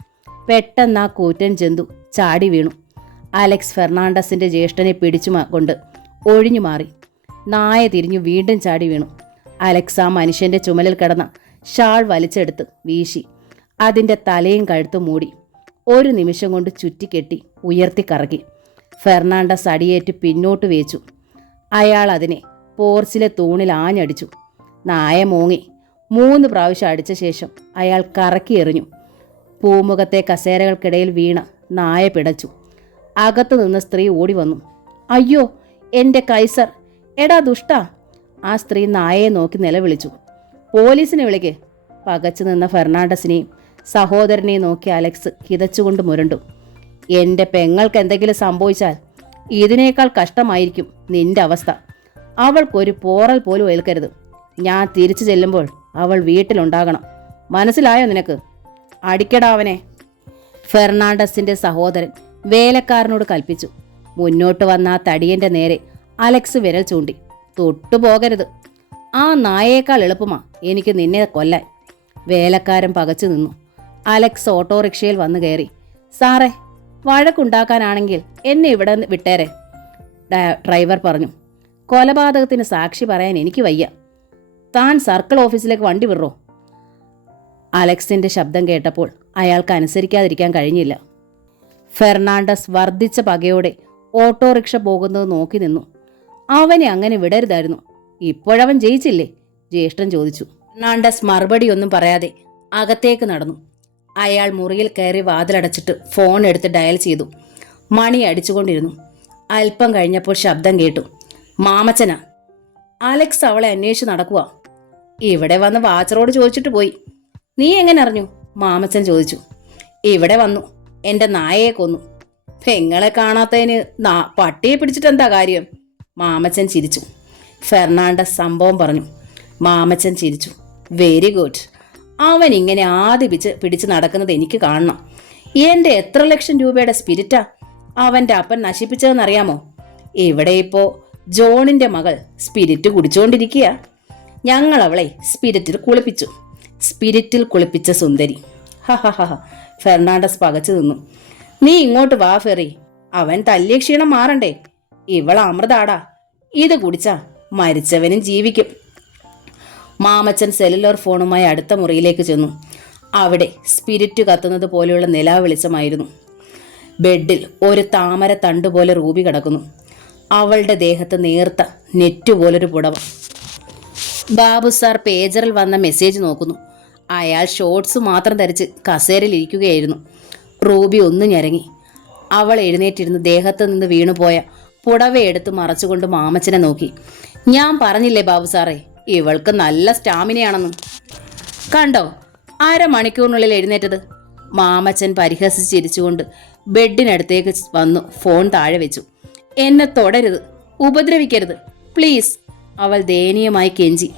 പെട്ടെന്ന് ആ കൂറ്റൻ ജന്തു ചാടി വീണു. അലക്സ് ഫെർണാണ്ടസിന്റെ ജ്യേഷ്ഠനെ പിടിച്ചു കൊണ്ട് ഒഴിഞ്ഞു മാറി. നായ തിരിഞ്ഞു വീണ്ടും ചാടി വീണു. അലക്സ് ആ മനുഷ്യന്റെ ചുമലിൽ കിടന്ന ഷാൾ വലിച്ചെടുത്ത് വീശി അതിന്റെ തലയും കഴുത്തും മൂടി. ഒരു നിമിഷം കൊണ്ട് ചുറ്റിക്കെട്ടി ഉയർത്തി കറക്കി. ഫെർണാണ്ടസ് അടിയേറ്റ് പിന്നോട്ട് വേച്ചു. അയാൾ അതിനെ പോർച്ചിലെ തൂണിൽ ആഞ്ഞടിച്ചു. നായ മൂങ്ങി. 3 പ്രാവശ്യം അടിച്ച ശേഷം അയാൾ കറക്കി എറിഞ്ഞു. പൂമുഖത്തെ കസേരകൾക്കിടയിൽ വീണ നായ പിടച്ചു. അകത്തു നിന്ന് സ്ത്രീ ഓടി വന്നു. അയ്യോ, എൻ്റെ കൈസർ! എടാ ദുഷ്ടാ! ആ സ്ത്രീ നായയെ നോക്കി നിലവിളിച്ചു. പോലീസിനെ വിളിക്ക്. പകച്ചു നിന്ന ഫെർണാണ്ടസിനെയും സഹോദരനെ നോക്കി അലക്സ് കിതച്ചുകൊണ്ട് മുരണ്ടു. എൻ്റെ പെങ്ങൾക്ക് എന്തെങ്കിലും സംഭവിച്ചാൽ ഇതിനേക്കാൾ കഷ്ടമായിരിക്കും നിന്റെ അവസ്ഥ. അവൾക്കൊരു പോറൽ പോലും ഏൽക്കരുത്. ഞാൻ തിരിച്ചു ചെല്ലുമ്പോൾ അവൾ വീട്ടിലുണ്ടാകണം. മനസ്സിലായോ നിനക്ക്? അടിക്കടാ അവനെ. ഫെർണാണ്ടസിന്റെ സഹോദരൻ വേലക്കാരനോട് കൽപ്പിച്ചു. മുന്നോട്ട് വന്ന ആ തടിയന്റെ നേരെ അലക്സ് വിരൽ ചൂണ്ടി. തൊട്ടുപോകരുത്. ആ നായേക്കാൾ എളുപ്പമാ എനിക്ക് നിന്നെ കൊല്ലാൻ. വേലക്കാരൻ പകച്ചു നിന്നു. അലക്സ് ഓട്ടോറിക്ഷയിൽ വന്നു കയറി. സാറേ, വഴക്കുണ്ടാക്കാനാണെങ്കിൽ എന്നെ ഇവിടെ വിട്ടേരെ, ഡ്രൈവർ പറഞ്ഞു. കൊലപാതകത്തിന് സാക്ഷി പറയാൻ എനിക്ക് വയ്യ. താൻ സർക്കിൾ ഓഫീസിലേക്ക് വണ്ടി വിടറോ? അലക്സിന്റെ ശബ്ദം കേട്ടപ്പോൾ അയാൾക്ക് അനുസരിക്കാതിരിക്കാൻ കഴിഞ്ഞില്ല. ഫെർണാണ്ടസ് വർദ്ധിച്ച പകയോടെ ഓട്ടോറിക്ഷ പോകുന്നത് നോക്കി നിന്നു. അവനെ അങ്ങനെ വിടരുതായിരുന്നു. ഇപ്പോഴവൻ ജയിച്ചില്ലേ? ജ്യേഷ്ഠൻ ചോദിച്ചു. ഫെർണാണ്ടസ് മറുപടിയൊന്നും പറയാതെ അകത്തേക്ക് നടന്നു. അയാൾ മുറിയിൽ കയറി വാതിലടച്ചിട്ട് ഫോൺ എടുത്ത് ഡയൽ ചെയ്തു. മണി അടിച്ചുകൊണ്ടിരുന്നു. അല്പം കഴിഞ്ഞപ്പോൾ ശബ്ദം കേട്ടു. മാമച്ചനാ. അലക്സ് അവളെ അന്വേഷിച്ച് നടക്കുക. ഇവിടെ വന്ന് വാച്ചറോട് ചോദിച്ചിട്ട് പോയി. നീ എങ്ങനെ അറിഞ്ഞു? മാമച്ചൻ ചോദിച്ചു. ഇവിടെ വന്നു. എൻ്റെ നായയെ കൊന്നു. പെങ്ങളെ കാണാത്തതിന് പട്ടിയെ പിടിച്ചിട്ട് എന്താ കാര്യം? മാമച്ചൻ ചിരിച്ചു. ഫെർണാണ്ടസ് സംഭവം പറഞ്ഞു. മാമച്ചൻ ചിരിച്ചു. Very good. അവൻ ഇങ്ങനെ പിടിച്ച് നടക്കുന്നത് എനിക്ക് കാണണം. എൻ്റെ എത്ര ലക്ഷം രൂപയുടെ സ്പിരിറ്റാ അവൻ്റെ അപ്പൻ നശിപ്പിച്ചതെന്നറിയാമോ? ഇവിടെ ഇപ്പോൾ ജോണിൻ്റെ മകൾ സ്പിരിറ്റ് കുടിച്ചുകൊണ്ടിരിക്കുക. ഞങ്ങൾ അവളെ സ്പിരിറ്റിൽ കുളിപ്പിച്ച സുന്ദരി. ഹഹഹ. ഫെർണാണ്ടസ് പകച്ചു നിന്നു. നീ ഇങ്ങോട്ട് വാ ഫെറി. അവൻ തല്ലിയ ക്ഷീണം മാറണ്ടേ? ഇവൾ അമൃതാടാ. ഇത് കുടിച്ചാ മരിച്ചവനും ജീവിക്കും. മാമച്ചൻ സെല്ലുലാർ ഫോണുമായി അടുത്ത മുറിയിലേക്ക് ചെന്നു. അവിടെ സ്പിരിറ്റ് കത്തുന്നത് പോലെയുള്ള നിലാവെളിച്ചമായിരുന്നു. ബെഡിൽ ഒരു താമര തണ്ടുപോലെ റൂബി കിടക്കുന്നു. അവളുടെ ദേഹത്ത് നേർത്ത നെറ്റുപോലൊരു പുടവ. ബാബു സാർ പേജറിൽ വന്ന മെസ്സേജ് നോക്കുന്നു. അയാൾ ഷോർട്സ് മാത്രം ധരിച്ച് കസേരയിൽ ഇരിക്കുകയായിരുന്നു. റൂബി ഒന്ന് ഞരങ്ങി. അവൾ എഴുന്നേറ്റിരുന്ന് ദേഹത്ത് നിന്ന് വീണുപോയ പുടവയെടുത്ത് മറച്ചുകൊണ്ട് മാമച്ചനെ നോക്കി. ഞാൻ പറഞ്ഞില്ലേ ബാബു സാറേ, ഇവൾക്ക് നല്ല സ്റ്റാമിനയാണെന്നും. കണ്ടോ, അരമണിക്കൂറിനുള്ളിൽ എഴുന്നേറ്റത്. മാമച്ചൻ പരിഹസിച്ചിരിച്ചുകൊണ്ട് ബെഡിനടുത്തേക്ക് വന്നു ഫോൺ താഴെ വെച്ചു. എന്നെ തൊടരുത്, ഉപദ്രവിക്കരുത് പ്ലീസ്, അവൾ ദയനീയമായി കെഞ്ചി.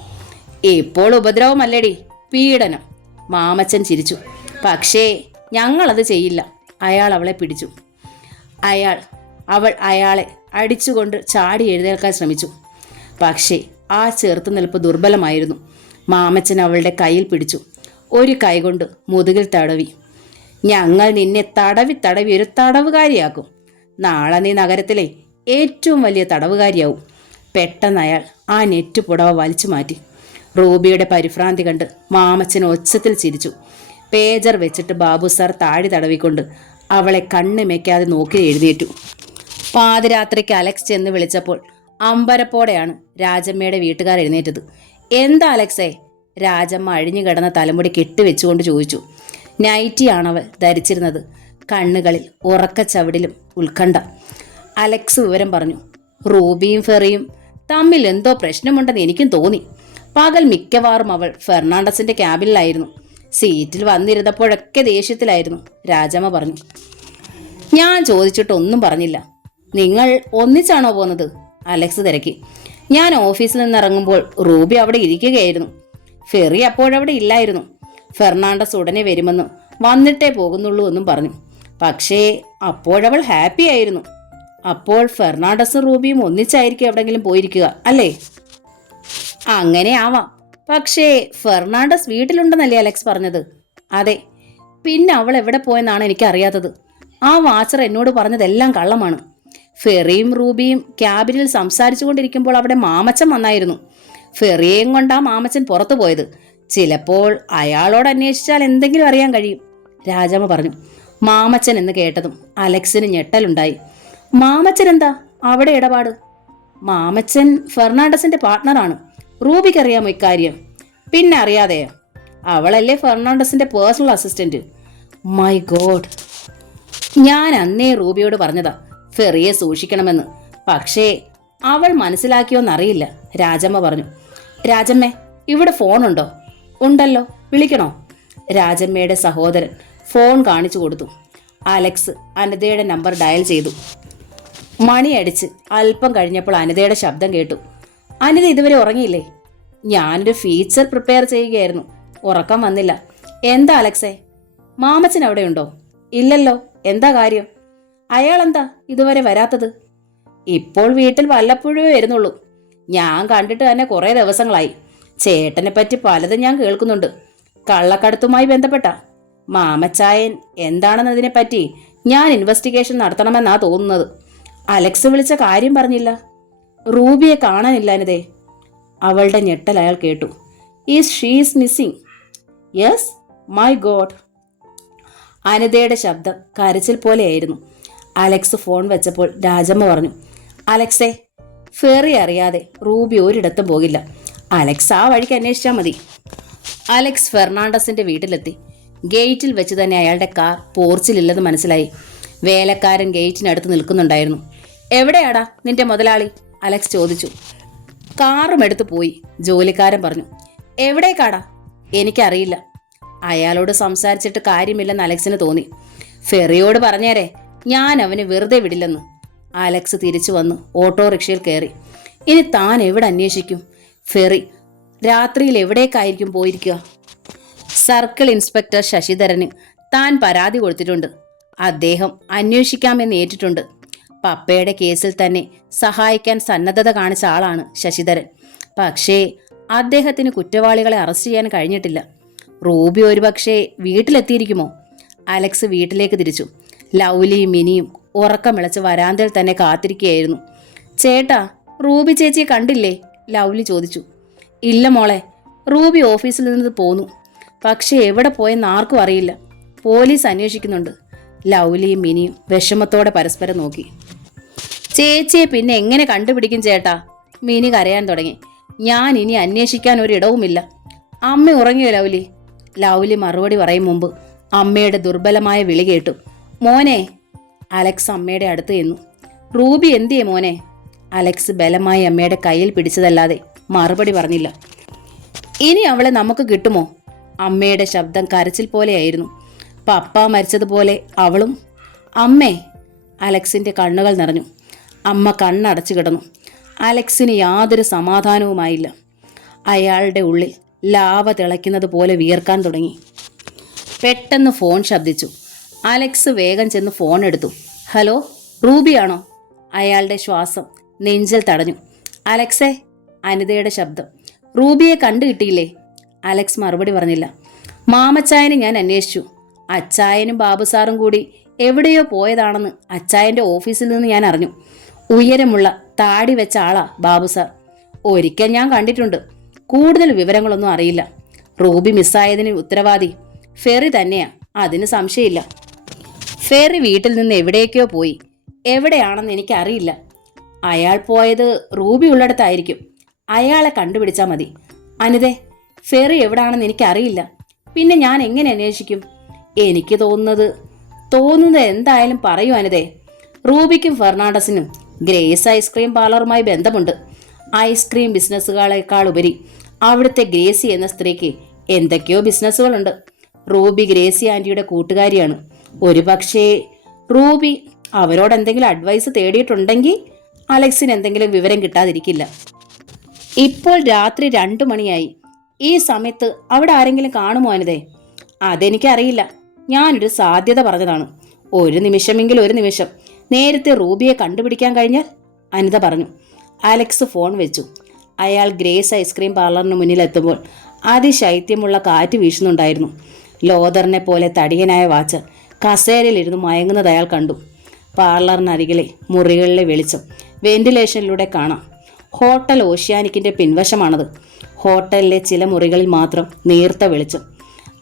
ഇപ്പോൾ ഉപദ്രവമല്ലേടി, പീഡനം. മാമച്ചൻ ചിരിച്ചു. പക്ഷേ ഞങ്ങളത് ചെയ്യില്ല. അയാൾ അവളെ പിടിച്ചു. അവൾ അയാളെ അടിച്ചുകൊണ്ട് ചാടി എഴുന്നേൽക്കാൻ ശ്രമിച്ചു. പക്ഷേ ആ ചെറുത്തുനിൽപ്പ് ദുർബലമായിരുന്നു. മാമച്ചൻ അവളുടെ കയ്യിൽ പിടിച്ചു. ഒരു കൈകൊണ്ട് മുതുകിൽ തടവി. ഞങ്ങൾ നിന്നെ തടവി ഒരു തടവുകാരിയാക്കും. നാളെ നീ നഗരത്തിലെ ഏറ്റവും വലിയ തടവുകാരിയാവും. പെട്ടെന്ന് അയാൾ ആ നെറ്റ് പുടവ വലിച്ചു മാറ്റി. റൂബിയുടെ പരിഭ്രാന്തി കണ്ട് മാമച്ചൻ ഒച്ചത്തിൽ ചിരിച്ചു. പേജർ വെച്ചിട്ട് ബാബു സാർ താഴി തടവിക്കൊണ്ട് അവളെ കണ്ണിമയ്ക്കാതെ നോക്കി എഴുന്നേറ്റു. പാതിരാത്രിക്ക് അലക്സ് ചെന്ന് വിളിച്ചപ്പോൾ അമ്പരപ്പോടെയാണ് രാജമ്മയുടെ വീട്ടുകാർ എഴുന്നേറ്റത്. എന്താ അലക്സേ? രാജമ്മ അഴിഞ്ഞു കിടന്ന തലമുടി കെട്ടിവെച്ചുകൊണ്ട് ചോദിച്ചു. നൈറ്റിയാണവൾ ധരിച്ചിരുന്നത്. കണ്ണുകളിൽ ഉറക്കച്ചവിടിലും ഉത്കണ്ഠ. അലക്സ് വിവരം പറഞ്ഞു. റൂബിയും ഫെറിയും തമ്മിൽ എന്തോ പ്രശ്നമുണ്ടെന്ന് എനിക്കും തോന്നി. പകൽ മിക്കവാറും അവൾ ഫെർണാണ്ടസിന്റെ ക്യാബിനിലായിരുന്നു. സീറ്റിൽ വന്നിരുന്നപ്പോഴൊക്കെ ദേഷ്യത്തിലായിരുന്നു, രാജമ്മ പറഞ്ഞു. ഞാൻ ചോദിച്ചിട്ടൊന്നും പറഞ്ഞില്ല. നിങ്ങൾ ഒന്നിച്ചാണോ പോകുന്നത്? അലക്സ് തിരക്കി. ഞാൻ ഓഫീസിൽ നിന്ന് ഇറങ്ങുമ്പോൾ റൂബി അവിടെ ഇരിക്കുകയായിരുന്നു. ഫെറി അപ്പോഴവിടെ ഇല്ലായിരുന്നു. ഫെർണാണ്ടസ് ഉടനെ വരുമെന്നും വന്നിട്ടേ പോകുന്നുള്ളൂ എന്നും പറഞ്ഞു. പക്ഷേ അപ്പോഴവൾ ഹാപ്പി ആയിരുന്നു. അപ്പോൾ ഫെർണാണ്ടസും റൂബിയും ഒന്നിച്ചായിരിക്കും എവിടെങ്കിലും പോയിരിക്കുക അല്ലേ? അങ്ങനെ ആവാം. പക്ഷേ ഫെർണാണ്ടസ് വീട്ടിലുണ്ടെന്നല്ലേ അലക്സ് പറഞ്ഞത്? അതെ. പിന്നെ അവൾ എവിടെ പോയെന്നാണ് എനിക്കറിയാത്തത്. ആ വാച്ചർ എന്നോട് പറഞ്ഞതെല്ലാം കള്ളമാണ്. ഫെറിയും റൂബിയും ക്യാബിനിൽ സംസാരിച്ചു കൊണ്ടിരിക്കുമ്പോൾ അവിടെ മാമച്ചൻ വന്നായിരുന്നു. ഫെറിയേയും കൊണ്ടാ മാമച്ചൻ പുറത്തു പോയത്. ചിലപ്പോൾ അയാളോട് അന്വേഷിച്ചാൽ എന്തെങ്കിലും അറിയാൻ കഴിയും, രാജമ്മ പറഞ്ഞു. മാമച്ചൻ എന്ന് കേട്ടതും അലക്സിന് ഞെട്ടലുണ്ടായി. മാമച്ചൻ എന്താ അവിടെ ഇടപാട്? മാമച്ചൻ ഫെർണാണ്ടസിന്റെ പാർട്ട്ണറാണ്. റൂബിക്കറിയാമോ ഇക്കാര്യം? പിന്നെ അറിയാതെയോ? അവളല്ലേ ഫെർണാണ്ടസിന്റെ പേഴ്സണൽ അസിസ്റ്റന്റ്. മൈ ഗോഡ്, ഞാൻ അന്നേ റൂബിയോട് പറഞ്ഞതാ ഫെറിയെ സൂക്ഷിക്കണമെന്ന്. പക്ഷേ അവൾ മനസ്സിലാക്കിയോന്നറിയില്ല, രാജമ്മ പറഞ്ഞു. രാജമ്മേ, ഇവിടെ ഫോണുണ്ടോ? ഉണ്ടല്ലോ, വിളിക്കണോ? രാജമ്മയുടെ സഹോദരൻ ഫോൺ കാണിച്ചു കൊടുത്തു. അലക്സ് അനിതയുടെ നമ്പർ ഡയൽ ചെയ്തു. മണിയടിച്ച് അല്പം കഴിഞ്ഞപ്പോൾ അനിതയുടെ ശബ്ദം കേട്ടു. അനിത ഇതുവരെ ഉറങ്ങിയില്ലേ? ഞാനൊരു ഫീച്ചർ പ്രിപ്പയർ ചെയ്യുകയായിരുന്നു, ഉറക്കം വന്നില്ല. എന്താ അലക്സേ? മാമച്ചൻ അവിടെയുണ്ടോ? ഇല്ലല്ലോ. എന്താ കാര്യം? അയാളെന്താ ഇതുവരെ വരാത്തത്? ഇപ്പോൾ വീട്ടിൽ വല്ലപ്പോഴേ വരുന്നുള്ളൂ. ഞാൻ കണ്ടിട്ട് തന്നെ കുറേ ദിവസങ്ങളായി. ചേട്ടനെ പറ്റി പലതും ഞാൻ കേൾക്കുന്നുണ്ട്. കള്ളക്കടത്തുമായി ബന്ധപ്പെട്ട മാമച്ചായൻ എന്താണെന്നതിനെപ്പറ്റി ഞാൻ ഇൻവെസ്റ്റിഗേഷൻ നടത്തണമെന്നാ തോന്നുന്നത്. അലക്സ് വിളിച്ച കാര്യം പറഞ്ഞില്ല. റൂബിയെ കാണാനില്ല അനിതേ. അവളുടെ ഞെട്ടൽ അയാൾ കേട്ടു. She's missing. Yes, my god. അനിതയുടെ ശബ്ദം കരച്ചിൽ പോലെയായിരുന്നു. അലക്സ് ഫോൺ വെച്ചപ്പോൾ രാജമ്മ പറഞ്ഞു, അലക്സേ, ഫെറി അറിയാതെ റൂബി ഒരിടത്തും പോകില്ല. അലക്സ് ആ വഴിക്ക് അന്വേഷിച്ചാൽ മതി. അലക്സ് ഫെർണാണ്ടസിന്റെ വീട്ടിലെത്തി. ഗേറ്റിൽ വെച്ച് തന്നെ അയാളുടെ കാർ പോർച്ചിലില്ലെന്ന് മനസ്സിലായി. വേലക്കാരൻ ഗേറ്റിനടുത്ത് നിൽക്കുന്നുണ്ടായിരുന്നു. എവിടെയാടാ നിന്റെ മുതലാളി? അലക്സ് ചോദിച്ചു. കാറും എടുത്തു പോയി, ജോലിക്കാരൻ പറഞ്ഞു. എവിടേക്കാടാ? എനിക്കറിയില്ല. അയാളോട് സംസാരിച്ചിട്ട് കാര്യമില്ലെന്ന് അലക്സിന് തോന്നി. ഫെറിയോട് പറഞ്ഞേരെ, ഞാൻ അവന് വെറുതെ വിടില്ലെന്ന്. അലക്സ് തിരിച്ചു വന്നു ഓട്ടോറിക്ഷയിൽ കയറി. ഇനി താൻ എവിടെ അന്വേഷിക്കും? ഫെറി രാത്രിയിൽ എവിടേക്കായിരിക്കും പോയിരിക്കുക? സർക്കിൾ ഇൻസ്പെക്ടർ ശശിധരന് താൻ പരാതി കൊടുത്തിട്ടുണ്ട്. അദ്ദേഹം അന്വേഷിക്കാമെന്ന് ഏറ്റിട്ടുണ്ട്. പപ്പയുടെ കേസിൽ തന്നെ സഹായിക്കാൻ സന്നദ്ധത കാണിച്ച ആളാണ് ശശിധരൻ. പക്ഷേ അദ്ദേഹത്തിന് കുറ്റവാളികളെ അറസ്റ്റ് ചെയ്യാൻ കഴിഞ്ഞിട്ടില്ല. റൂബി ഒരുപക്ഷെ വീട്ടിലെത്തിയിരിക്കുമോ? അലക്സ് വീട്ടിലേക്ക് തിരിച്ചു. ലൗലിയും മിനിയും ഉറക്കമിളച്ച് വരാന്തയിൽ തന്നെ കാത്തിരിക്കുകയായിരുന്നു. ചേട്ടാ, റൂബി ചേച്ചിയെ കണ്ടില്ലേ? ലൗലി ചോദിച്ചു. ഇല്ല മോളെ, റൂബി ഓഫീസിൽ നിന്ന് പോന്നു. പക്ഷെ എവിടെ പോയെന്ന് ആർക്കും അറിയില്ല. പോലീസ് അന്വേഷിക്കുന്നുണ്ട്. ലൗലിയും മിനിയും വിഷമത്തോടെ പരസ്പരം നോക്കി. ചേച്ചിയെ പിന്നെ എങ്ങനെ കണ്ടുപിടിക്കും ചേട്ടാ? മിനി കരയാൻ തുടങ്ങി. ഞാൻ ഇനി അന്വേഷിക്കാൻ ഒരിടവുമില്ല. അമ്മ ഉറങ്ങിയോ ലൗലി? ലൗലി മറുപടി പറയും മുമ്പ് അമ്മയുടെ ദുർബലമായ വിളി കേട്ടു. മോനെ. അലക്സ് അമ്മയുടെ അടുത്ത് ചെന്നു. റൂബി എന്തിയേ മോനെ? അലക്സ് ബലമായി അമ്മയുടെ കയ്യിൽ പിടിച്ചതല്ലാതെ മറുപടി പറഞ്ഞില്ല. ഇനി അവളെ നമുക്ക് കിട്ടുമോ? അമ്മയുടെ ശബ്ദം കരച്ചിൽ പോലെയായിരുന്നു. പപ്പ മരിച്ചതുപോലെ അവളും. അമ്മേ. അലക്സിന്റെ കണ്ണുകൾ നിറഞ്ഞു. അമ്മ കണ്ണടച്ചു കിടന്നു. അലക്സിന് യാതൊരു സമാധാനവുമായില്ല. അയാളുടെ ഉള്ളിൽ ലാവ തിളയ്ക്കുന്നത് പോലെ വിയർക്കാൻ തുടങ്ങി. പെട്ടെന്ന് ഫോൺ ശബ്ദിച്ചു. അലക്സ് വേഗം ചെന്ന് ഫോൺ എടുത്തു. ഹലോ, റൂബിയാണോ? അയാളുടെ ശ്വാസം നെഞ്ചിൽ തടഞ്ഞു. അലക്സേ. അനിതയുടെ ശബ്ദം. റൂബിയെ കണ്ടു കിട്ടിയില്ലേ? അലക്സ് മറുപടി പറഞ്ഞില്ല. മാമച്ചായനെ ഞാൻ അന്വേഷിച്ചു. അച്ചായനും ബാബുസാറും കൂടി എവിടെയോ പോയതാണെന്ന് അച്ചായന്റെ ഓഫീസിൽ നിന്ന് ഞാൻ അറിഞ്ഞു. ഉയരമുള്ള താടി വെച്ച ആളാ ബാബുസാർ. ഒരിക്കൽ ഞാൻ കണ്ടിട്ടുണ്ട്. കൂടുതൽ വിവരങ്ങളൊന്നും അറിയില്ല. റൂബി മിസ്സായതിന് ഉത്തരവാദി ഫെറി തന്നെയാ, അതിന് സംശയമില്ല. ഫെറി വീട്ടിൽ നിന്ന് എവിടേക്കോ പോയി. എവിടെയാണെന്ന് എനിക്കറിയില്ല. അയാൾ പോയത് റൂബി ഉള്ളിടത്തായിരിക്കും. അയാളെ കണ്ടുപിടിച്ചാൽ മതി. അനിതേ, ഫെറി എവിടാണെന്ന് എനിക്കറിയില്ല. പിന്നെ ഞാൻ എങ്ങനെ അന്വേഷിക്കും? എനിക്ക് തോന്നുന്നത് എന്തായാലും പറയൂ അനിതേ. റൂബിക്കും ഫെർണാണ്ടസിനും ഗ്രേസ് ഐസ്ക്രീം പാർലറുമായി ബന്ധമുണ്ട്. ഐസ്ക്രീം ബിസിനസ്സുകളെക്കാൾ ഉപരി അവിടുത്തെ ഗ്രേസി എന്ന സ്ത്രീക്ക് എന്തൊക്കെയോ ബിസിനസ്സുകളുണ്ട്. റൂബി ഗ്രേസി ആന്റിയുടെ കൂട്ടുകാരിയാണ്. ഒരുപക്ഷേ റൂബി അവരോട് എന്തെങ്കിലും അഡ്വൈസ് തേടിയിട്ടുണ്ടെങ്കിൽ അലക്സിന് എന്തെങ്കിലും വിവരം കിട്ടാതിരിക്കില്ല. ഇപ്പോൾ രാത്രി 2 മണിയായി. ഈ സമയത്ത് അവിടെ ആരെങ്കിലും കാണുമോ അനിതേ? അതെനിക്കറിയില്ല. ഞാനൊരു സാധ്യത പറഞ്ഞതാണ്. ഒരു നിമിഷം നേരത്തെ റൂബിയെ കണ്ടുപിടിക്കാൻ കഴിഞ്ഞാൽ, അനിത പറഞ്ഞു. അലക്സ് ഫോൺ വെച്ചു. അയാൾ ഗ്രേസ് ഐസ്ക്രീം പാർലറിന് മുന്നിലെത്തുമ്പോൾ അതിശൈത്യമുള്ള കാറ്റ് വീശുന്നുണ്ടായിരുന്നു. ലോദറിനെ പോലെ തടിയനായ വാച്ചർ കസേരയിലിരുന്ന് മയങ്ങുന്നത് അയാൾ കണ്ടു. പാർലറിനരികിലെ മുറികളിലെ വെളിച്ചം വെന്റിലേഷനിലൂടെ കാണാം. ഹോട്ടൽ ഓഷ്യാനിക്കിന്റെ പിൻവശമാണത്. ഹോട്ടലിലെ ചില മുറികളിൽ മാത്രം നീർത്ത വെളിച്ചം.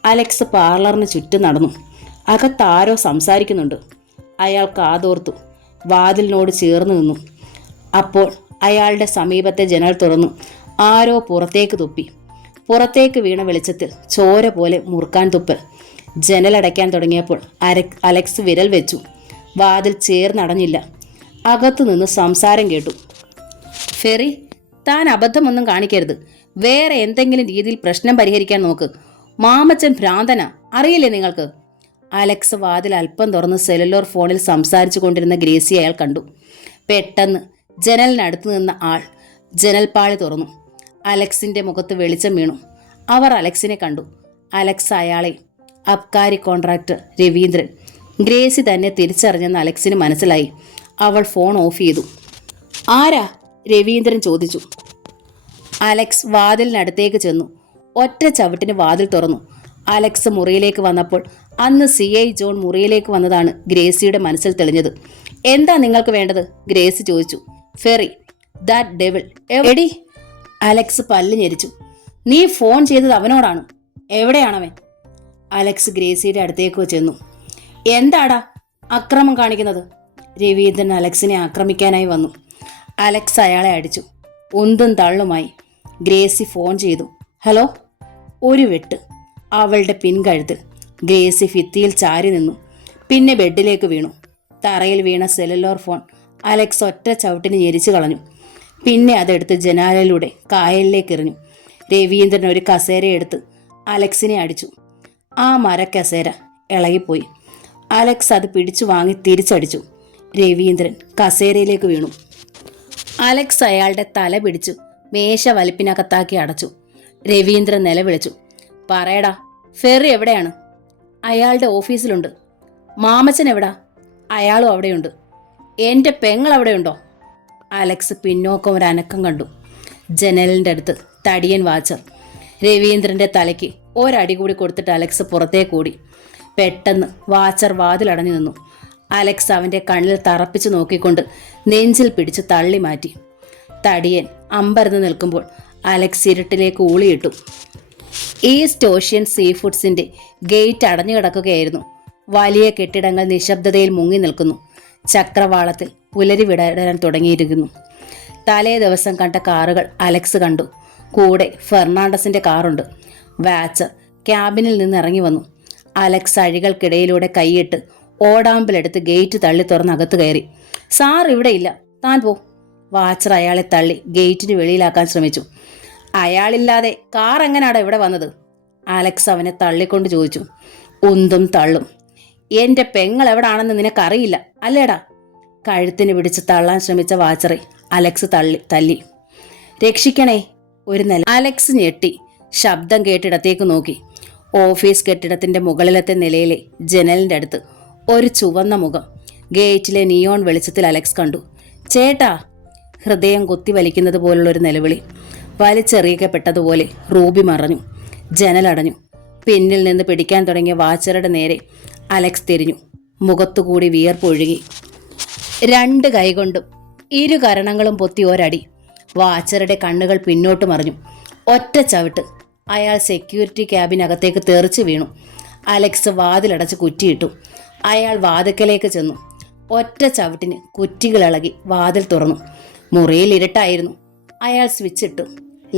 അലക്സ് പാർലറിന് ചുറ്റും നടന്നു. അകത്താരോ സംസാരിക്കുന്നുണ്ട്. അയാൾ കാതോർത്തു. വാതിലിനോട് ചേർന്ന് നിന്നു. അപ്പോൾ അയാളുടെ സമീപത്തെ ജനൽ തുറന്നു ആരോ പുറത്തേക്ക് തുപ്പി. പുറത്തേക്ക് വീണ വെളിച്ചത്തിൽ ചോര പോലെ മുറുക്കാൻ തുപ്പൽ. ജനലടയ്ക്കാൻ തുടങ്ങിയപ്പോൾ അലക്സ് വിരൽ വെച്ചു. വാതിൽ ചേർന്നടഞ്ഞില്ല. അകത്തുനിന്ന് സംസാരം കേട്ടു. ഫെറി, താൻ അബദ്ധമൊന്നും കാണിക്കരുത്. വേറെ എന്തെങ്കിലും രീതിയിൽ പ്രശ്നം പരിഹരിക്കാൻ നോക്ക്. മാമച്ചൻ ഭ്രാന്തനാ, അറിയില്ലേ നിങ്ങൾക്ക്? അലക്സ് വാതിൽ അല്പം തുറന്ന് സെല്ലുലോർ ഫോണിൽ സംസാരിച്ചു കൊണ്ടിരുന്ന ഗ്രേസി അയാൾ കണ്ടു. പെട്ടെന്ന് ജനലിനടുത്ത് നിന്ന ആൾ ജനൽപ്പാളി തുറന്നു. അലക്സിന്റെ മുഖത്ത് വെളിച്ചം വീണു. അവർ അലക്സിനെ കണ്ടു. അലക്സ് അയാളെ. അബ്കാരി കോൺട്രാക്ടർ രവീന്ദ്രൻ. ഗ്രേസി തന്നെ തിരിച്ചറിഞ്ഞെന്ന് അലക്സിന് മനസ്സിലായി. അവൾ ഫോൺ ഓഫ് ചെയ്തു. ആരാ? രവീന്ദ്രൻ ചോദിച്ചു. അലക്സ് വാതിലിനടുത്തേക്ക് ചെന്നു. ഒറ്റ ചവിട്ടിന് വാതിൽ തുറന്നു. അലക്സ് മുറിയിലേക്ക് വന്നപ്പോൾ അന്ന് CI ജോൺ മുറിയിലേക്ക് വന്നതാണ് ഗ്രേസിയുടെ മനസ്സിൽ തെളിഞ്ഞത്. എന്താ നിങ്ങൾക്ക് വേണ്ടത്? ഗ്രേസി ചോദിച്ചു. Ferry, that devil. എടി? അലക്സ് പല്ല് ഞെരിച്ചു. നീ ഫോൺ ചെയ്തത് അവനോടാണ്. എവിടെയാണവൻ? അലക്സ് ഗ്രേസിയുടെ അടുത്തേക്ക് ചെന്നു. എന്താടാ അക്രമം കാണിക്കുന്നത്? രവീന്ദ്രൻ അലക്സിനെ ആക്രമിക്കാനായി വന്നു. അലക്സ് അയാളെ അടിച്ചു. ഉന്തും തള്ളുമായി. ഗ്രേസി ഫോൺ ചെയ്തു. ഹലോ. ഒരു വെട്ട് അവളുടെ പിൻകഴുത്തിൽ. ഗ്രേസി ഭിത്തിയിൽ ചാരി നിന്നു. പിന്നെ ബെഡിലേക്ക് വീണു. തറയിൽ വീണ സെല്ലുലോർ ഫോൺ അലക്സ് ഒറ്റ ചവിട്ടിന് ഞെരിച്ചു കളഞ്ഞു. പിന്നെ അതെടുത്ത് ജനാലയിലൂടെ കായലിലേക്ക് എറിഞ്ഞു. രവീന്ദ്രൻ ഒരു കസേരയെടുത്ത് അലക്സിനെ അടിച്ചു. ആ മരക്കസേര ഇളകിപ്പോയി. അലക്സ് അത് പിടിച്ചു വാങ്ങി തിരിച്ചടിച്ചു. രവീന്ദ്രൻ കസേരയിലേക്ക് വീണു. അലക്സ് അയാളുടെ തല പിടിച്ചു മേശ വലിപ്പിനകത്താക്കി അടച്ചു. രവീന്ദ്രൻ നിലവിളിച്ചു. പറയടാ, ഫെറി എവിടെയാണ്? അയാളുടെ ഓഫീസിലുണ്ട്. മാമച്ചൻ എവിടാ? അയാളും അവിടെയുണ്ട്. എൻ്റെ പെങ്ങൾ അവിടെയുണ്ടോ? അലക്സ് പിന്നോക്കം ഒരു അനക്കം കണ്ടു. ജനലിൻ്റെ അടുത്ത് തടിയൻ വാച്ചർ. രവീന്ദ്രൻ്റെ തലയ്ക്ക് ഒരടി കൂടി കൊടുത്തിട്ട് അലക്സ് പുറത്തേക്കൂടി. പെട്ടെന്ന് വാച്ചർ വാതിലടഞ്ഞു നിന്നു. അലക്സ് അവൻ്റെ കണ്ണിൽ തറപ്പിച്ച് നോക്കിക്കൊണ്ട് നെഞ്ചിൽ പിടിച്ച് തള്ളി മാറ്റി. തടിയൻ അമ്പരന്ന് നിൽക്കുമ്പോൾ അലക്സ് ഇരുട്ടിലേക്ക് ഊളിയിട്ടു. ഈസ്റ്റ് ഓഷ്യൻ സീ ഫുഡ്സിന്റെ ഗേറ്റ് അടഞ്ഞു കിടക്കുകയായിരുന്നു. വലിയ കെട്ടിടങ്ങൾ നിശബ്ദതയിൽ മുങ്ങി നിൽക്കുന്നു. ചക്രവാളത്തിൽ പുലരി വിടരാൻ തുടങ്ങിയിരിക്കുന്നു. തലേ ദിവസം കണ്ട കാറുകൾ അലക്സ് കണ്ടു. കൂടെ ഫെർണാണ്ടസിന്റെ കാറുണ്ട്. വാച്ചർ ക്യാബിനിൽ നിന്ന് ഇറങ്ങി വന്നു. അലക്സ് അഴികൾക്കിടയിലൂടെ കൈയിട്ട് ഓടാമ്പലെടുത്ത് ഗേറ്റ് തള്ളി തുറന്ന് അകത്ത് കയറി. സാർ ഇവിടെ ഇല്ല, താൻ പോ. വാച്ചർ അയാളെ തള്ളി ഗേറ്റിന് വെളിയിലാക്കാൻ ശ്രമിച്ചു. അയാളില്ലാതെ കാർ എങ്ങനെയാടാ ഇവിടെ വന്നത്? അലക്സ് അവനെ തള്ളിക്കൊണ്ട് ചോദിച്ചു. ഉന്തും തള്ളും. എൻ്റെ പെങ്ങൾ എവിടാണെന്ന് നിനക്കറിയില്ല അല്ലേടാ? കഴുത്തിന് പിടിച്ച് തള്ളാൻ ശ്രമിച്ച വാച്ചറെ അലക്സ് തല്ലി. രക്ഷിക്കണേ. ഒരു നില. അലക്സ് ഞെട്ടി ശബ്ദം കേട്ടിടത്തേക്ക് നോക്കി. ഓഫീസ് കെട്ടിടത്തിന്റെ മുകളിലത്തെ നിലയിലെ ജനലിന്റെ അടുത്ത് ഒരു ചുവന്ന മുഖം. ഗേറ്റിലെ നിയോൺ വെളിച്ചത്തിൽ അലക്സ് കണ്ടു. ചേട്ടാ. ഹൃദയം കുത്തി വലിക്കുന്നത് പോലുള്ളൊരു നിലവിളി. വലിച്ചെറിയപ്പെട്ടതുപോലെ റൂബി മറഞ്ഞു. ജനലടഞ്ഞു. പിന്നിൽ നിന്ന് പിടിക്കാൻ തുടങ്ങിയ വാച്ചറുടെ നേരെ അലക്സ് തിരിഞ്ഞു. മുഖത്തുകൂടി വിയർപ്പൊഴുകി. രണ്ട് കൈകൊണ്ടും ഇരു കരണങ്ങളും പൊത്തി ഒരടി. വാച്ചറുടെ കണ്ണുകൾ പിന്നോട്ട് മറിഞ്ഞു. ഒറ്റ ചവിട്ട്. അയാൾ സെക്യൂരിറ്റി ക്യാബിനകത്തേക്ക് തെറിച്ചു വീണു. അലക്സ് വാതിലടച്ച് കുറ്റിയിട്ടു. അയാൾ വാതിക്കലേക്ക് ചെന്നു. ഒറ്റ ചവിട്ടിന് കുറ്റികളിളകി വാതിൽ തുറന്നു. മുറിയിൽ ഇരുട്ടായിരുന്നു. അയാൾ സ്വിച്ച് ഇട്ടു.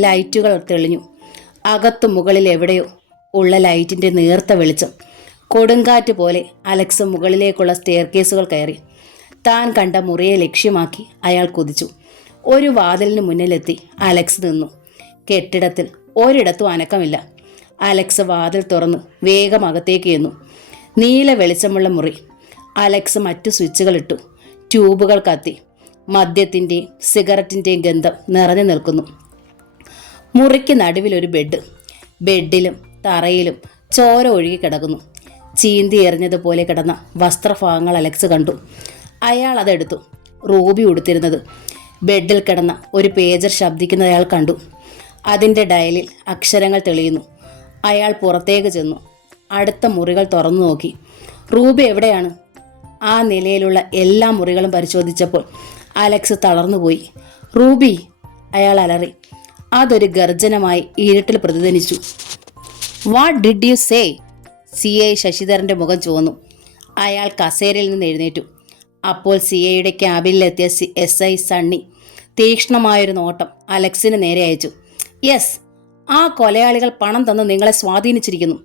ലൈറ്റുകൾ തെളിഞ്ഞു. അകത്തു മുകളിൽ എവിടെയോ ഉള്ള ലൈറ്റിന്റെ നേർത്ത വെളിച്ചം. കൊടുങ്കാറ്റ് പോലെ അലക്സ് മുകളിലേക്കുള്ള സ്റ്റെയർകേസുകൾ കയറി. താൻ കണ്ട മുറിയെ ലക്ഷ്യമാക്കി അയാൾ കുതിച്ചു. ഒരു വാതിലിന് മുന്നിലെത്തി അലക്സ് നിന്നു. കെട്ടിടത്തിൽ ഒരിടത്തും അനക്കമില്ല. അലക്സ് വാതിൽ തുറന്ന് വേഗം അകത്തേക്ക് ചെന്നു. നീല വെളിച്ചമുള്ള മുറി. അലക്സ് മറ്റു സ്വിച്ചുകൾ ഇട്ടു. ട്യൂബുകൾ കത്തി. മദ്യത്തിൻ്റെയും സിഗരറ്റിൻ്റെയും ഗന്ധം നിറഞ്ഞു നിൽക്കുന്നു. മുറിക്ക് നടുവിലൊരു ബെഡ്. ബെഡിലും തറയിലും ചോര ഒഴുകി കിടക്കുന്നു. ചീന്തി എറിഞ്ഞതുപോലെ കിടന്ന വസ്ത്രഭാഗങ്ങൾ അലക്സ് കണ്ടു. അയാൾ അതെടുത്തു. റൂബി ഉടുത്തിരുന്നത്. ബെഡിൽ കിടന്ന ഒരു പേജർ ശബ്ദിക്കുന്നത് അയാൾ കണ്ടു. അതിൻ്റെ ഡയലിൽ അക്ഷരങ്ങൾ തെളിയുന്നു. അയാൾ പുറത്തേക്ക് ചെന്നു. അടുത്ത മുറികൾ തുറന്നു നോക്കി. റൂബി എവിടെയാണ്? ആ നിലയിലുള്ള എല്ലാ മുറികളും പരിശോധിച്ചപ്പോൾ അലക്സ് തളർന്നുപോയി. റൂബി! അയാൾ അലറി. അതൊരു ഗർജനമായി ഇരുട്ടിൽ പ്രതിധ്വനിച്ചു. What did you say? CI ശശിധരന്റെ മുഖം ചുവന്നു. അയാൾ കസേരയിൽ നിന്ന് എഴുന്നേറ്റു. അപ്പോൾ CIയുടെ ക്യാബിനിലെത്തിയ SI സണ്ണി തീക്ഷ്ണമായൊരു നോട്ടം അലക്സിന് നേരെ അയച്ചു. യെസ്, ആ കൊലയാളികൾ പണം തന്ന് നിങ്ങളെ സ്വാധീനിച്ചിരിക്കുന്നു.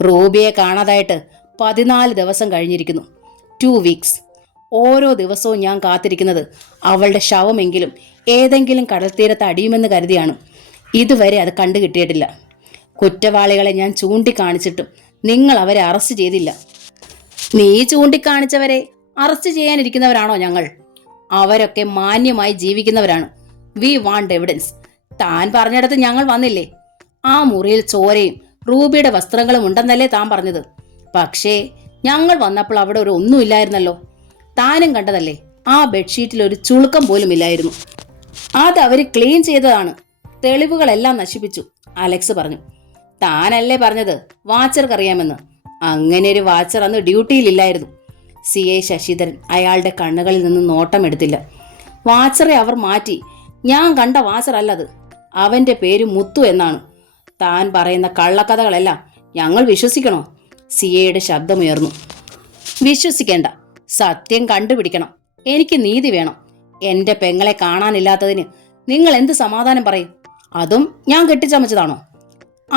റൂബിയെ കാണാതായിട്ട് 14 ദിവസം കഴിഞ്ഞിരിക്കുന്നു. 2 വീക്സ്. ഓരോ ദിവസവും ഞാൻ കാത്തിരിക്കുന്നത് അവളുടെ ശവമെങ്കിലും ഏതെങ്കിലും കടൽത്തീരത്ത് അടിയുമെന്ന് കരുതിയാണ്. ഇതുവരെ അത് കണ്ടു കിട്ടിയിട്ടില്ല. കുറ്റവാളികളെ ഞാൻ ചൂണ്ടിക്കാണിച്ചിട്ടും നിങ്ങൾ അവരെ അറസ്റ്റ് ചെയ്തില്ല. നീ ചൂണ്ടിക്കാണിച്ചവരെ അറസ്റ്റ് ചെയ്യാനിരിക്കുന്നവരാണോ ഞങ്ങൾ? അവരൊക്കെ മാന്യമായി ജീവിക്കുന്നവരാണ്. We want evidence. താൻ പറഞ്ഞിടത്ത് ഞങ്ങൾ വന്നില്ലേ? ആ മുറിയിൽ ചോരയും റൂബിയുടെ വസ്ത്രങ്ങളും ഉണ്ടെന്നല്ലേ താൻ പറഞ്ഞത്? പക്ഷേ ഞങ്ങൾ വന്നപ്പോൾ അവിടെ ഒരു ഒന്നുമില്ലായിരുന്നല്ലോ. താനും കണ്ടതല്ലേ, ആ ബെഡ്ഷീറ്റിൽ ഒരു ചുളുക്കം പോലും ഇല്ലായിരുന്നു. അത് അവര് ക്ലീൻ ചെയ്തതാണ്. തെളിവുകളെല്ലാം നശിപ്പിച്ചു. അലക്സ് പറഞ്ഞു. താനല്ലേ പറഞ്ഞത് വാച്ചർക്കറിയാമെന്ന്? അങ്ങനെ ഒരു വാച്ചർ അന്ന് ഡ്യൂട്ടിയിലില്ലായിരുന്നു. CI ശശിധരൻ അയാളുടെ കണ്ണുകളിൽ നിന്ന് നോട്ടമെടുത്തില്ല. വാച്ചറെ അവർ മാറ്റി. ഞാൻ കണ്ട വാച്ചർ അല്ലത്. അവന്റെ പേര് മുത്തു എന്നാണ്. താൻ പറയുന്ന കള്ളക്കഥകളെല്ലാം ഞങ്ങൾ വിശ്വസിക്കണോ? CIയുടെ ശബ്ദമുയർന്നു. വിശ്വസിക്കേണ്ട. സത്യം കണ്ടുപിടിക്കണം. എനിക്ക് നീതി വേണം. എന്റെ പെങ്ങളെ കാണാനില്ലാത്തതിന് നിങ്ങൾ എന്ത് സമാധാനം പറയും? അതും ഞാൻ കെട്ടിച്ചമച്ചതാണോ?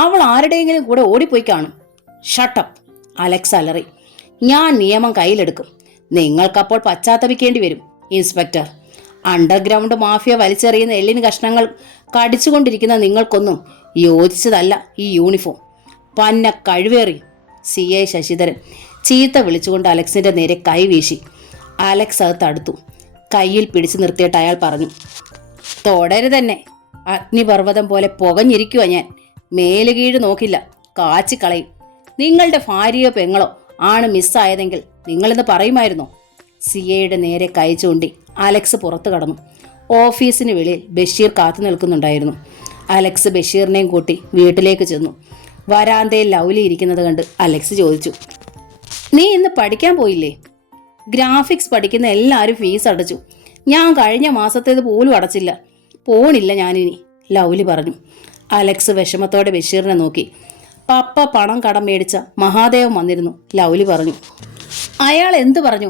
അവൾ ആരുടെയെങ്കിലും കൂടെ ഓടിപ്പോയി കാണും. ഷട്ടപ്പ്, അലക്സ് അലറി. ഞാൻ നിയമം കയ്യിലെടുക്കും. നിങ്ങൾക്കപ്പോൾ പശ്ചാത്തപിക്കേണ്ടി വരും ഇൻസ്പെക്ടർ. അണ്ടർഗ്രൗണ്ട് മാഫിയ വലിച്ചെറിയുന്ന എല്ലിന് കഷ്ണങ്ങൾ കടിച്ചുകൊണ്ടിരിക്കുന്ന നിങ്ങൾക്കൊന്നും യോജിച്ചതല്ല ഈ യൂണിഫോം. പന്ന കഴിവേറി. CI ശശിധരൻ ചീത്ത വിളിച്ചുകൊണ്ട് അലക്സിന്റെ നേരെ കൈവീശി. അലക്സ് അത് തടുത്തു. കയ്യിൽ പിടിച്ചു നിർത്തിയിട്ട് അയാൾ പറഞ്ഞു. തുടരുതന്നെ. അഗ്നിപർവ്വതം പോലെ പുകഞ്ഞിരിക്കുക ഞാൻ. മേലുകീഴ് നോക്കില്ല, കാച്ചിക്കളയും. നിങ്ങളുടെ ഭാര്യയോ പെങ്ങളോ ആണ് മിസ്സായതെങ്കിൽ നിങ്ങളിന്ന് പറയുമായിരുന്നോ? CIയുടെ നേരെ കൈ ചൂണ്ടി അലക്സ് പുറത്തു കടന്നു. ഓഫീസിന് വെളിയിൽ ബഷീർ കാത്തു നിൽക്കുന്നുണ്ടായിരുന്നു. അലക്സ് ബഷീറിനെയും കൂട്ടി വീട്ടിലേക്ക് ചെന്നു. വരാന്തയിൽ ലൗലി ഇരിക്കുന്നത് കണ്ട് അലക്സ് ചോദിച്ചു. നീ ഇന്ന് പഠിക്കാൻ പോയില്ലേ? ഗ്രാഫിക്സ് പഠിക്കുന്ന എല്ലാവരും ഫീസ് അടച്ചു. ഞാൻ കഴിഞ്ഞ മാസത്തേത് പോലും അടച്ചില്ല. പോണില്ല ഞാനിനി, ലൗലി പറഞ്ഞു. അലക്സ് വിഷമത്തോടെ ബഷീറിനെ നോക്കി. പപ്പ പണം കടം മേടിച്ച മഹാദേവൻ വന്നിരുന്നു, ലൗലി പറഞ്ഞു. അയാൾ എന്തു പറഞ്ഞു?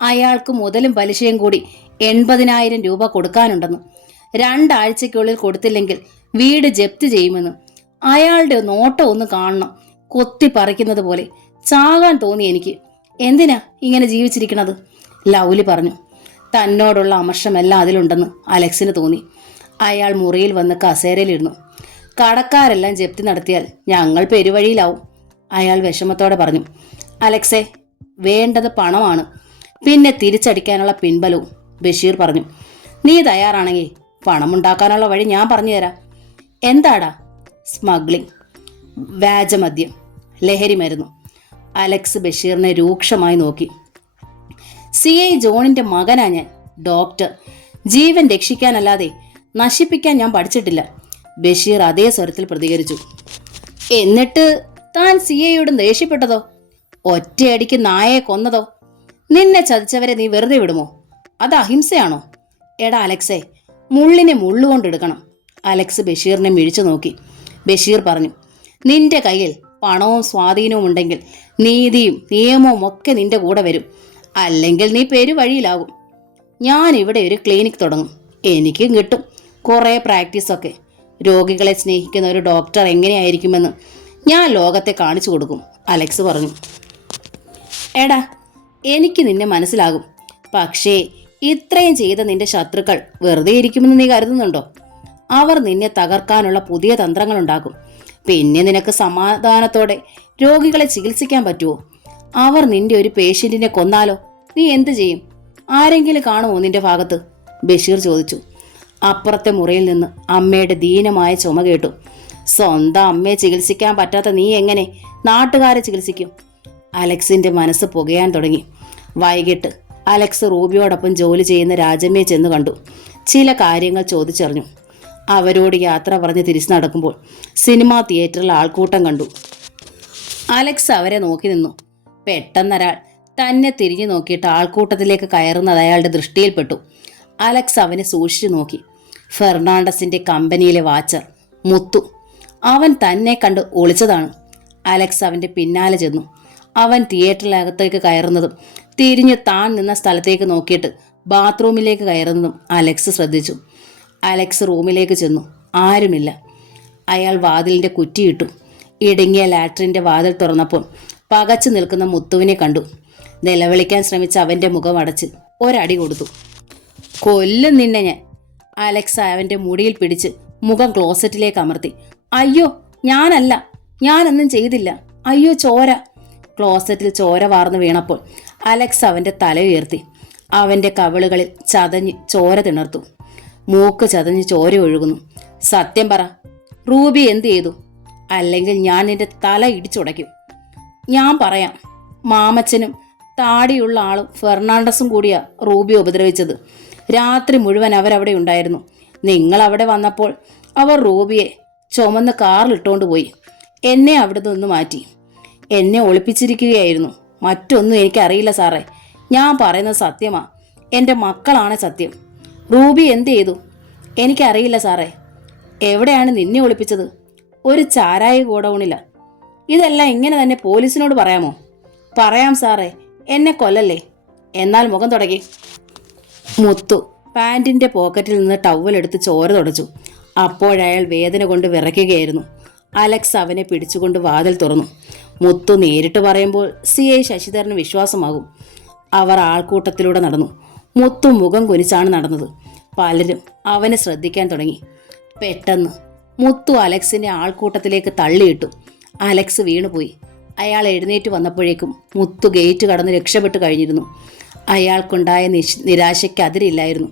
അയാൾക്ക് മുതലും പലിശയും കൂടി 80,000 രൂപ കൊടുക്കാനുണ്ടെന്ന്. 2 ആഴ്ചയ്ക്കുള്ളിൽ കൊടുത്തില്ലെങ്കിൽ വീട് ജപ്തി ചെയ്യുമെന്ന്. അയാളുടെ നോട്ടം ഒന്ന് കാണണം. കൊത്തി പറിക്കുന്നത് പോലെ. ചാകാൻ തോന്നി എനിക്ക്. എന്തിനാ ഇങ്ങനെ ജീവിച്ചിരിക്കണത്? ലൗലി പറഞ്ഞു. തന്നോടുള്ള അമർഷമെല്ലാം അതിലുണ്ടെന്ന് അലക്സിന് തോന്നി. അയാൾ മുറിയിൽ വന്ന് കസേരയിലിരുന്നു. കടക്കാരെല്ലാം ജപ്തി നടത്തിയാൽ ഞങ്ങൾ പെരുവഴിയിലാവും, അയാൾ വിഷമത്തോടെ പറഞ്ഞു. അലക്സേ, വേണ്ടത് പണമാണ്, പിന്നെ തിരിച്ചടിക്കാനുള്ള പിൻബലവും, ബഷീർ പറഞ്ഞു. നീ തയ്യാറാണെങ്കിൽ പണമുണ്ടാക്കാനുള്ള വഴി ഞാൻ പറഞ്ഞു തരാം. എന്താടാ? സ്മഗ്ലിംഗ്, വ്യാജമദ്യം, ലഹരി മരുന്നു. അലക്സ് ബഷീറിനെ രൂക്ഷമായി നോക്കി. CI ജോണിന്റെ മകനാ ഞാൻ, ഡോക്ടർ. ജീവൻ രക്ഷിക്കാനല്ലാതെ നശിപ്പിക്കാൻ ഞാൻ പഠിച്ചിട്ടില്ല, ബഷീർ അതേ സ്വരത്തിൽ പ്രതികരിച്ചു. എന്നിട്ട് താൻ CIയോട് ദേഷ്യപ്പെട്ടതോ? ഒറ്റയടിക്ക് നായയെ കൊന്നതോ? നിന്നെ ചതിച്ചവരെ നീ വെറുതെ വിടുമോ? അത് അഹിംസയാണോ? എടാ അലക്സേ, മുള്ളിനെ മുള്ളുകൊണ്ടെടുക്കണം. അലക്സ് ബഷീറിനെ മിഴിച്ചു നോക്കി. ബഷീർ പറഞ്ഞു. നിന്റെ കയ്യിൽ പണവും സ്വാധീനവും ഉണ്ടെങ്കിൽ നീതിയും നിയമവും ഒക്കെ നിന്റെ കൂടെ വരും. അല്ലെങ്കിൽ നീ പെരുവഴിയിലാകും. ഞാൻ ഇവിടെ ഒരു ക്ലിനിക് തുടങ്ങും. എനിക്കും കിട്ടും കുറേ പ്രാക്ടീസൊക്കെ. രോഗികളെ സ്നേഹിക്കുന്ന ഒരു ഡോക്ടർ എങ്ങനെയായിരിക്കുമെന്ന് ഞാൻ ലോകത്തെ കാണിച്ചു കൊടുക്കും, അലക്സ് പറഞ്ഞു. എടാ, എനിക്ക് നിന്നെ മനസ്സിലാകും. പക്ഷേ ഇത്രയും ചെയ്ത നിന്റെ ശത്രുക്കൾ വെറുതെ ഇരിക്കുമെന്ന് നീ കരുതുന്നുണ്ടോ? അവർ നിന്നെ തകർക്കാനുള്ള പുതിയ തന്ത്രങ്ങളുണ്ടാക്കും. പിന്നെ നിനക്ക് സമാധാനത്തോടെ രോഗികളെ ചികിത്സിക്കാൻ പറ്റുമോ? അവർ നിന്റെ ഒരു പേഷ്യന്റിനെ കൊന്നാലോ? നീ എന്ത് ചെയ്യും? ആരെങ്കിലും കാണുമോ നിന്റെ ഭാഗത്ത്? ബഷീർ ചോദിച്ചു. അപ്പുറത്തെ മുറിയിൽ നിന്ന് അമ്മയുടെ ദീനമായ ചുമ കേട്ടു. സ്വന്തം അമ്മയെ ചികിത്സിക്കാൻ പറ്റാത്ത നീ എങ്ങനെ നാട്ടുകാരെ ചികിത്സിക്കും? അലക്സിന്റെ മനസ്സ് പുകയാൻ തുടങ്ങി. വൈകിട്ട് അലക്സ് റൂബിയോടൊപ്പം ജോലി ചെയ്യുന്ന രാജമ്മയെ ചെന്ന് കണ്ടു. ചില കാര്യങ്ങൾ ചോദിച്ചറിഞ്ഞു. അവരോട് യാത്ര പറഞ്ഞ് തിരിച്ചു നടക്കുമ്പോൾ സിനിമാ തിയേറ്ററിൽ ആൾക്കൂട്ടം കണ്ടു. അലക്സ് അവരെ നോക്കി നിന്നു. പെട്ടെന്നൊരാൾ തന്നെ തിരിഞ്ഞു നോക്കിയിട്ട് ആൾക്കൂട്ടത്തിലേക്ക് കയറുന്നത് അയാളുടെ ദൃഷ്ടിയിൽപ്പെട്ടു. അലക്സ് അവനെ സൂക്ഷിച്ചു നോക്കി. ഫെർണാണ്ടസിന്റെ കമ്പനിയിലെ വാച്ചർ മുത്തു. അവൻ തന്നെ കണ്ട് ഒളിച്ചതാണ്. അലക്സ് അവന്റെ പിന്നാലെ ചെന്നു. അവൻ തിയേറ്ററിനകത്തേക്ക് കയറുന്നതും തിരിഞ്ഞ് താൻ നിന്ന സ്ഥലത്തേക്ക് നോക്കിയിട്ട് ബാത്റൂമിലേക്ക് കയറുന്നതും അലക്സ് ശ്രദ്ധിച്ചു. അലക്സ് റൂമിലേക്ക് ചെന്നു. ആരുമില്ല. അയാൾ വാതിലിന്റെ കുറ്റിയിട്ടു. ഇടുങ്ങിയ ലാട്രിന്റെ വാതിൽ തുറന്നപ്പോൾ പകച്ചു നിൽക്കുന്ന മുത്തുവിനെ കണ്ടു. നിലവിളിക്കാൻ ശ്രമിച്ച അവന്റെ മുഖം അടച്ച് ഒരടി കൊടുത്തു. കൊല്ലും നിന്നെ ഞാൻ. അലക്സ് അവന്റെ മുടിയിൽ പിടിച്ച് മുഖം ക്ലോസറ്റിലേക്ക് അമർത്തി. അയ്യോ, ഞാനല്ല, ഞാനൊന്നും ചെയ്തില്ല. അയ്യോ ചോര. ക്ലോസറ്റിൽ ചോര വാർന്നു വീണപ്പോൾ അലക്സ് അവന്റെ തല ഉയർത്തി. അവന്റെ കവിളുകളിൽ ചതഞ്ഞ് ചോര തിണർത്തു. മൂക്ക് ചതഞ്ഞ് ചോര ഒഴുകുന്നു. സത്യം പറ, റൂബി എന്ത് ചെയ്തു? അല്ലെങ്കിൽ ഞാൻ നിന്റെ തല ഇടിച്ചുടയ്ക്കും. ഞാൻ പറയാം. മാമച്ചനും താടിയുള്ള ആളും ഫെർണാണ്ടസും കൂടിയാ റൂബി ഉപദ്രവിച്ചത്. രാത്രി മുഴുവൻ അവരവിടെ ഉണ്ടായിരുന്നു. നിങ്ങൾ അവിടെ വന്നപ്പോൾ അവർ റൂബിയെ ചുമന്ന് കാറിലിട്ടുകൊണ്ട് പോയി. എന്നെ അവിടെ നിന്ന് മാറ്റി. എന്നെ ഒളിപ്പിച്ചിരിക്കുകയായിരുന്നു. മറ്റൊന്നും എനിക്കറിയില്ല സാറേ. ഞാൻ പറയുന്നത് സത്യമാ. എൻ്റെ മക്കളാണ് സത്യം. റൂബി എന്ത് ചെയ്തു? എനിക്കറിയില്ല സാറേ. എവിടെയാണ് നിന്നെ ഒളിപ്പിച്ചത്? ഒരു ചാരായ ഗോഡൌണില്ല. ഇതെല്ലാം ഇങ്ങനെ തന്നെ പോലീസിനോട് പറയാമോ? പറയാം സാറേ, എന്നെ കൊല്ലല്ലേ. എന്നാൽ മുഖം തുടങ്ങി. മുത്തു പാൻറ്റിൻ്റെ പോക്കറ്റിൽ നിന്ന് ടവലെടുത്ത് ചോര തുടച്ചു. അപ്പോഴയാൾ വേദന കൊണ്ട് വിറയ്ക്കുകയായിരുന്നു. അലക്സ് അവനെ പിടിച്ചുകൊണ്ട് വാതിൽ തുറന്നു. മുത്തു നേരിട്ട് പറയുമ്പോൾ CI ശശിധരന് വിശ്വാസമാകും. അവർ ആൾക്കൂട്ടത്തിലൂടെ നടന്നു. മുത്തു മുഖം കുനിച്ചാണ് നടന്നത്. പലരും അവനെ ശ്രദ്ധിക്കാൻ തുടങ്ങി. പെട്ടെന്ന് മുത്തു അലക്സിനെ ആൾക്കൂട്ടത്തിലേക്ക് തള്ളിയിട്ടു. അലക്സ് വീണുപോയി. അയാൾ എഴുന്നേറ്റ് വന്നപ്പോഴേക്കും മുത്തു ഗേറ്റ് കടന്ന് രക്ഷപ്പെട്ടു കഴിഞ്ഞിരുന്നു. അയാൾക്കുണ്ടായ നിരാശയ്ക്ക് അതിരില്ലായിരുന്നു.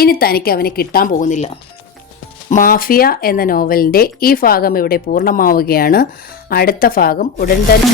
ഇനി തനിക്ക് അവനെ കിട്ടാൻ പോകുന്നില്ല. മാഫിയ എന്ന നോവലിൻ്റെ ഈ ഭാഗം ഇവിടെ പൂർണ്ണമാവുകയാണ്. അടുത്ത ഭാഗം ഉടൻ തന്നെ